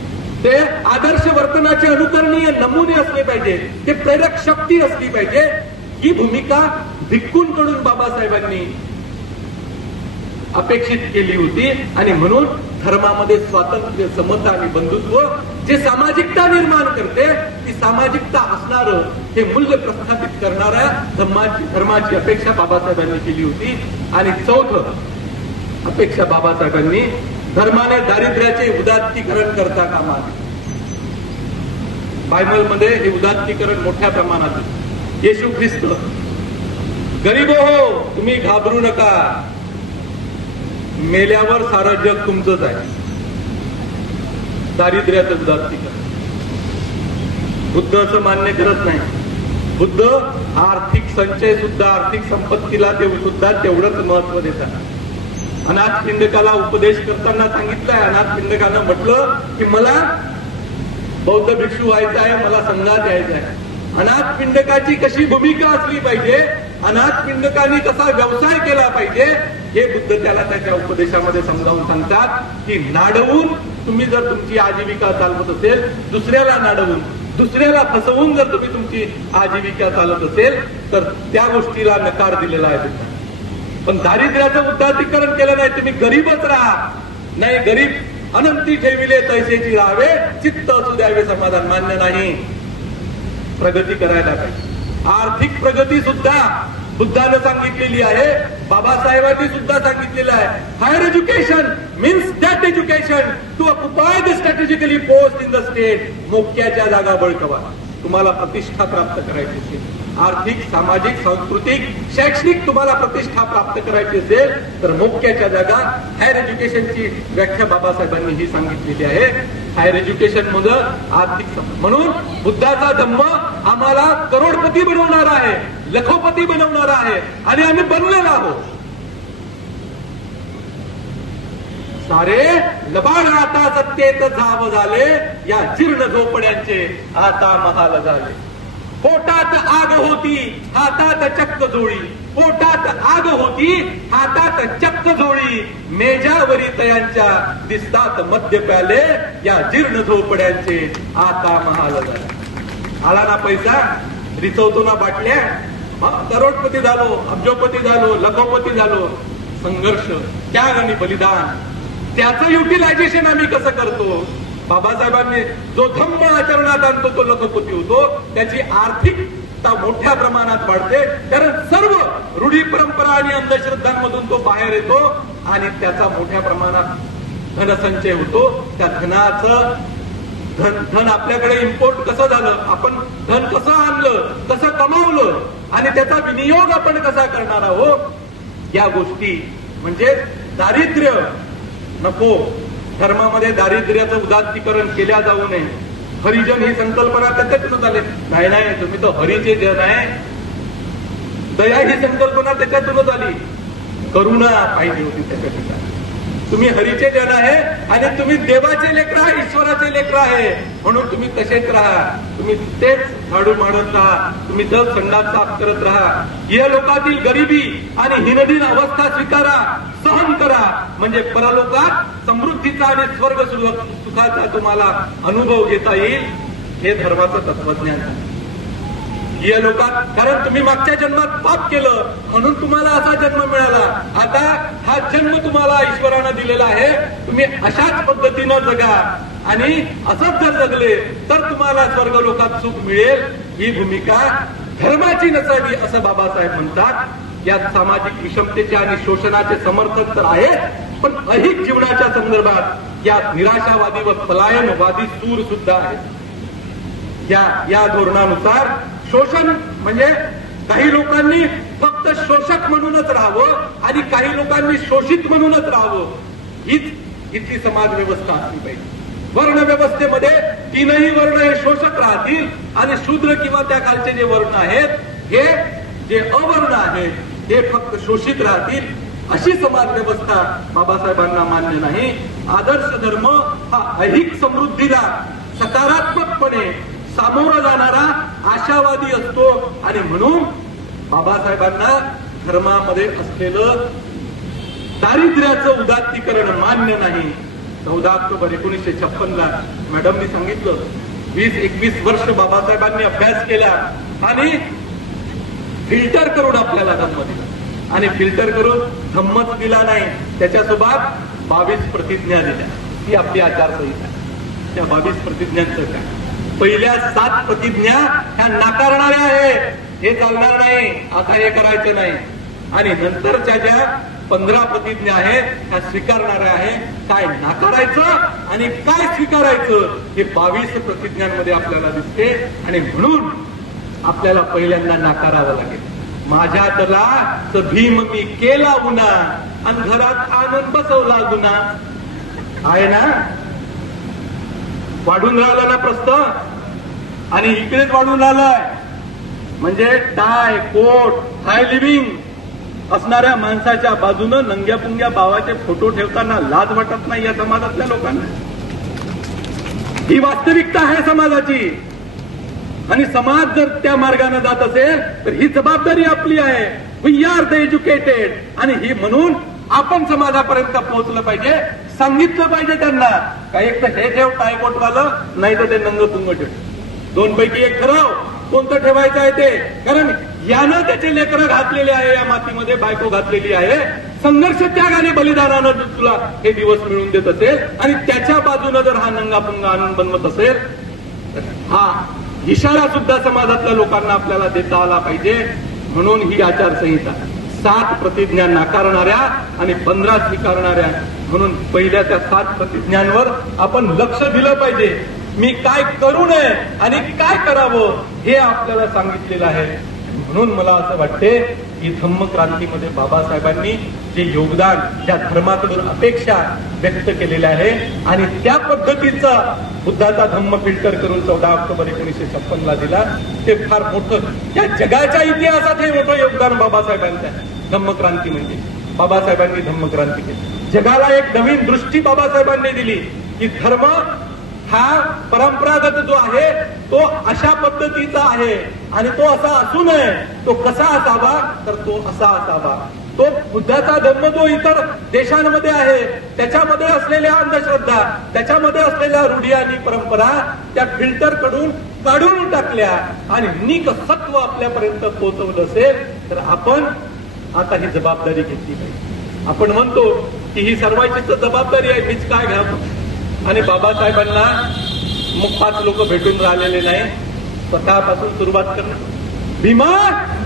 ते आदर्श वर्तनाचे अनुकरणीय नमुने असले पाहिजे. ते प्रेरक शक्ती असली पाहिजे. ही भूमिका भिक्खूंकडून बाबासाहेबांनी अपेक्षित केली होती आणि म्हणून धर्मामध्ये स्वातंत्र्य, समता आणि बंधुत्व जे सामाजिकता निर्माण करते, ती सामाजिकता असणारं हे मूल्य प्रस्थापित करणाऱ्या धर्माची अपेक्षा बाबासाहेबांनी केली होती. आणि चौथं अपेक्षा बाबासाहेबांनी धर्माने दारिद्र्याचे उदात्तीकरण करता कामा नये. बायबलमध्ये हे उदात्तीकरण मोठ्या प्रमाणात आहे. येशू ख्रिस्त गरीब हो तुम्ही घाबरू नका, मेल्यावर सारं जग तुमचंच आहे. दारिद्र्याचं उदात्तीकरण बुद्ध असं मान्य करत नाही. बुद्ध आर्थिक संचय सुद्धा, आर्थिक संपत्तीला ते सुद्धा तेवढंच महत्व देतात. अनाथ पिंडकाला उपदेश करताना सांगितलंय, अनाथ पिंडकानं म्हटलं की मला बौद्ध भिक्षू व्हायचं आहे, मला संघात यायचं आहे. अनाथ पिंडकाची कशी भूमिका असली पाहिजे, अनाथ पिंडकांनी कसा व्यवसाय केला पाहिजे हे बुद्ध त्याला त्याच्या उपदेशामध्ये समजावून सांगतात. की नाडवून तुम्ही जर तुमची आजीविका चालवत असेल, दुसऱ्याला नाडवून, दुसऱ्याला फसवून जर तुम्ही तुमची आजीविका चालवत असेल तर त्या गोष्टीला नकार दिलेला आहे बुद्धाने. पण दारिद्र्याचं उदात्तीकरण केलं नाही. तुम्ही गरीबच राहा, नाही गरीब अनंती ठेविले तैसेची राहावे, चित्त असू द्यावे समाधान मान्य नाही. प्रगती करायला पाहिजे. आर्थिक प्रगती सुद्धा बुद्धानं सांगितलेली आहे, बाबासाहेबांनी सुद्धा सांगितलेलं आहे. Higher education means that education to occupy the strategically post in the state. मोक्याच्या जागा बळकवा. तुम्हाला प्रतिष्ठा प्राप्त करायची असेल, आर्थिक, सामाजिक, सांस्कृतिक, शैक्षणिक तुम्हाला प्रतिष्ठा प्राप्त करायची असेल तर मोक्याच्या जागा. हायर एज्युकेशनची व्याख्या बाबासाहेबांनी ही सांगितलेली आहे. हायर एज्युकेशन मधून आर्थिक, म्हणून बुद्धाचा धम्म आम्हाला करोडपती बनवणार आहे, लखोपती बनवणार आहे आणि आम्ही बनलेलो आहोत. सारे लबाड आता सत्तेत जाव झाले, या जीर्ण झोपड्यांचे आता महाल झाले. पोटात आग होती हातात चक्क जोळी, पोटात आग होती हातात चक्क जोळी, मेजावरी तयांच्या दिसतात मद्य प्याले, या जीर्ण झोपड्यांचे आता महाल झाले. आला ना पैसा, रिचवतो ना बाटल्या, करोडपती झालो, अब्जोपती झालो, लखोपती झालो. संघर्ष, त्याग आणि बलिदान, त्याचं युटिलायझेशन आम्ही कसं करतो. बाबासाहेबांनी जो धम्म आचरणात आणतो तो लखपती होतो. त्याची आर्थिकता मोठ्या प्रमाणात वाढते, कारण सर्व रूढी परंपरा आणि अंधश्रद्धांमधून तो बाहेर येतो आणि त्याचा मोठ्या प्रमाणात धनसंचय होतो. त्या धनाचं धन आपल्याकडे इम्पोर्ट कसं झालं, आपण धन कसं आणलं, कसं कमावलं आणि त्याचा विनियोग आपण कसा करणार आहोत, या गोष्टी म्हणजे दारिद्र्य नको. धर्मामध्ये दारिद्र्याचं उदात्तीकरण केल्या जाऊ नये. हरिजन ही संकल्पना त्याच्यातूनच आले. नाही, तुम्ही तो हरीचे जन आहे. दया ही संकल्पना त्याच्यातूनच आली. करुणा पाहिजे होती त्याच्या ठिकाणी. तुम्ही हरीचे जन आहे आणि तुम्ही देवाचे लेकर आहे, ईश्वराचे लेकर आहे, म्हणून तुम्ही तसेच राहा. तुम्ही तेच झाडू मारत राहा, तुम्ही जग संडास साफ करत राहा. या लोकातील गरिबी आणि हिनदीन अवस्था स्वीकारा. सहन करा, म्हणजे परलोकात समृद्धीचा आणि स्वर्ग सुखाचा तुम्हाला अनुभव घेता येईल. हे धर्माचं तत्वज्ञान आहे. या लोकात, कारण तुम्ही मागच्या जन्मात पाप केलं म्हणून तुम्हाला असा जन्म मिळाला. आता हा जन्म तुम्हाला ईश्वरानं दिलेला आहे, तुम्ही अशाच पद्धतीनं जगा आणि असंच जर जगले तर तुम्हाला स्वर्ग लोकात सुख मिळेल. ही भूमिका धर्माची नसावी असं बाबासाहेब म्हणतात. यात सामाजिक विषमतेचे आणि शोषणाचे समर्थक तर आहे, पण अहिक जीवनाच्या संदर्भात यात निराशावादी व पलायनवादी सूर सुद्धा आहेत. या धोरणानुसार शोषण म्हणजे काही लोकांनी फक्त शोषक म्हणूनच राहावं आणि काही लोकांनी शोषित म्हणूनच राहावं, हीच इथली समाज व्यवस्था असली पाहिजे. वर्ण व्यवस्थेमध्ये तीनही वर्ण हे शोषक राहतील आणि शूद्र किंवा त्या खालचे जे वर्ण आहेत, हे जे अवर्ण आहेत हे फक्त शोषित राहतील. अशी समाज व्यवस्था बाबासाहेबांना मान्य नाही. आदर्श धर्म हा अहिक समृद्धीला सकारात्मकपणे सामोरा जाणारा आशावादी असतो आणि म्हणून बाबासाहेबांना धर्मामध्ये असलेलं दारिद्र्याचं उदात्तीकरण मान्य नाही. 14 ऑक्टोबर 1956 मॅडमनी सांगितलं, 20-21 वर्ष बाबासाहेबांनी अभ्यास केला आणि फिल्टर करून आपल्याला धम्म दिला आणि फिल्टर करून धम्मच दिला नाही, त्याच्यासोबत 22 प्रतिज्ञा दिल्या. ही आपली आचारसंहिता. त्या 22 प्रतिज्ञांचं काय, पहिल्या 7 प्रतिज्ञा ह्या नाकारणाऱ्या आहेत, हे चालणार नाही, आता हे करायचं नाही. आणि नंतरच्या ज्या 15 प्रतिज्ञा आहेत ह्या स्वीकारणाऱ्या आहेत. काय नाकारायचं आणि काय स्वीकारायचं हे 22 प्रतिज्ञांमध्ये आपल्याला दिसते. आणि म्हणून आपल्याला पहिल्यांदा नाकारावं लागेल. माझ्या दला भीम मी केला गुन्हा आणि घरात आणून बसवला गुन्हा. आहे ना, वाढून राहिलं ना प्रस्त, आणि इकडेच वाढून राहिलंय. म्हणजे टाय कोट हाय लिव्हिंग असणाऱ्या माणसाच्या बाजूनं नंग्या पुंग्या भावाचे फोटो ठेवताना लाज वाटत नाही या समाजातल्या लोकांना. ही वास्तविकता आहे समाजाची. आणि समाज जर त्या मार्गाने जात असेल तर ही जबाबदारी आपली आहे. We are the educated. आणि ही म्हणून आपण समाजापर्यंत पोहोचलं पाहिजे, सांगितलं पाहिजे त्यांना. काही एक तर हे ठेव टायकोटवालं, नाही तर ते नंगपुंग ठेव. 2 पैकी एक ठराव कोणतं ठेवायचं आहे ते. कारण यानं त्याचे लेकरं घातलेले आहे या मातीमध्ये, बायको घातलेली आहे. संघर्ष त्याग आणि बलिदानानं तुला हे दिवस मिळवून देत असेल आणि त्याच्या बाजूनं जर हा नंगापुंगा आणून बनवत असेल तर हा इशारा सुद्धा समाजातल्या लोकांना आपल्याला देता आला पाहिजे. म्हणून ही आचारसंहिता 7 प्रतिज्ञा नाकारणाऱ्या आणि 15 स्वीकारणाऱ्या. म्हणून पहिल्या त्या 7 प्रतिज्ञांवर आपण लक्ष दिलं पाहिजे. मी काय करू नये आणि काय करावं हे आपल्याला सांगितलेलं आहे. म्हणून मला असं वाटते की धम्मक्रांतीमध्ये बाबासाहेबांनी जे योगदान, ज्या धर्माकडून अपेक्षा व्यक्त केलेल्या आहे आणि त्या पद्धतीचा बुद्धाचा धम्म फिल्टर करून 14 ऑक्टोबर 1956 दिला, ते फार मोठं, या जगाच्या इतिहासात हे मोठं योगदान बाबासाहेबांचं आहे. धम्मक्रांती म्हणजे बाबासाहेबांनी धम्मक्रांती केली. जगाला एक नवीन दृष्टी बाबासाहेबांनी दिली की धर्म हा परंपरागत जो आहे तो अशा पद्धतीचा आहे आणि तो असा असू नये. तो कसा असावा तर तो असा असावा. तो बुद्धाचा धर्म जो इतर देशांमध्ये आहे त्याच्यामध्ये असलेल्या अंधश्रद्धा, त्याच्यामध्ये असलेल्या रूढी आणि परंपरा त्या फिल्टर कडून काढून टाकल्या आणि नीक सत्व आपल्यापर्यंत पोहोचवलं असेल तर आपण आता ही जबाबदारी घेतली पाहिजे. आपण म्हणतो की ही सर्वांचीच जबाबदारी आहे, मीच काय घ्यावं. आणि बाबासाहेबांना मग 5 लोक भेटून राहिलेले नाही, स्वतःपासून सुरुवात करणं. भीमा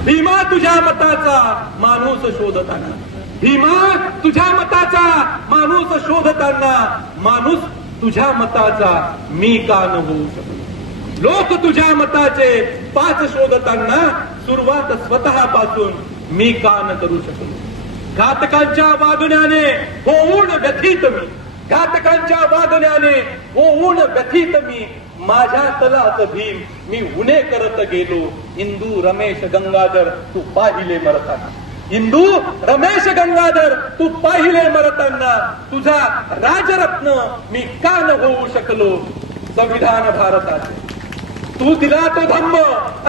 भीमा तुझ्या मताचा माणूस शोधताना, भीमा तुझ्या मताचा माणूस शोधताना, माणूस तुझ्या मताचा मी का न होऊ शकलो. लोक तुझ्या मताचे 5 शोधताना सुरुवात स्वतःपासून मी का न करू शकलो. घातकांच्या वागण्याने होऊन व्यथित मी, घातकांच्या वागण्याने होऊन व्यथित मी, माझ्या तलात भीम मी उणे करत गेलो. इंदू रमेश गंगाधर तू पाहिले मरताना, इंदू रमेश गंगाधर तू पाहिले मरताना, तुझा राजरत्न मी का न होऊ शकलो. संविधान भारताचे तू दिला तो धम्म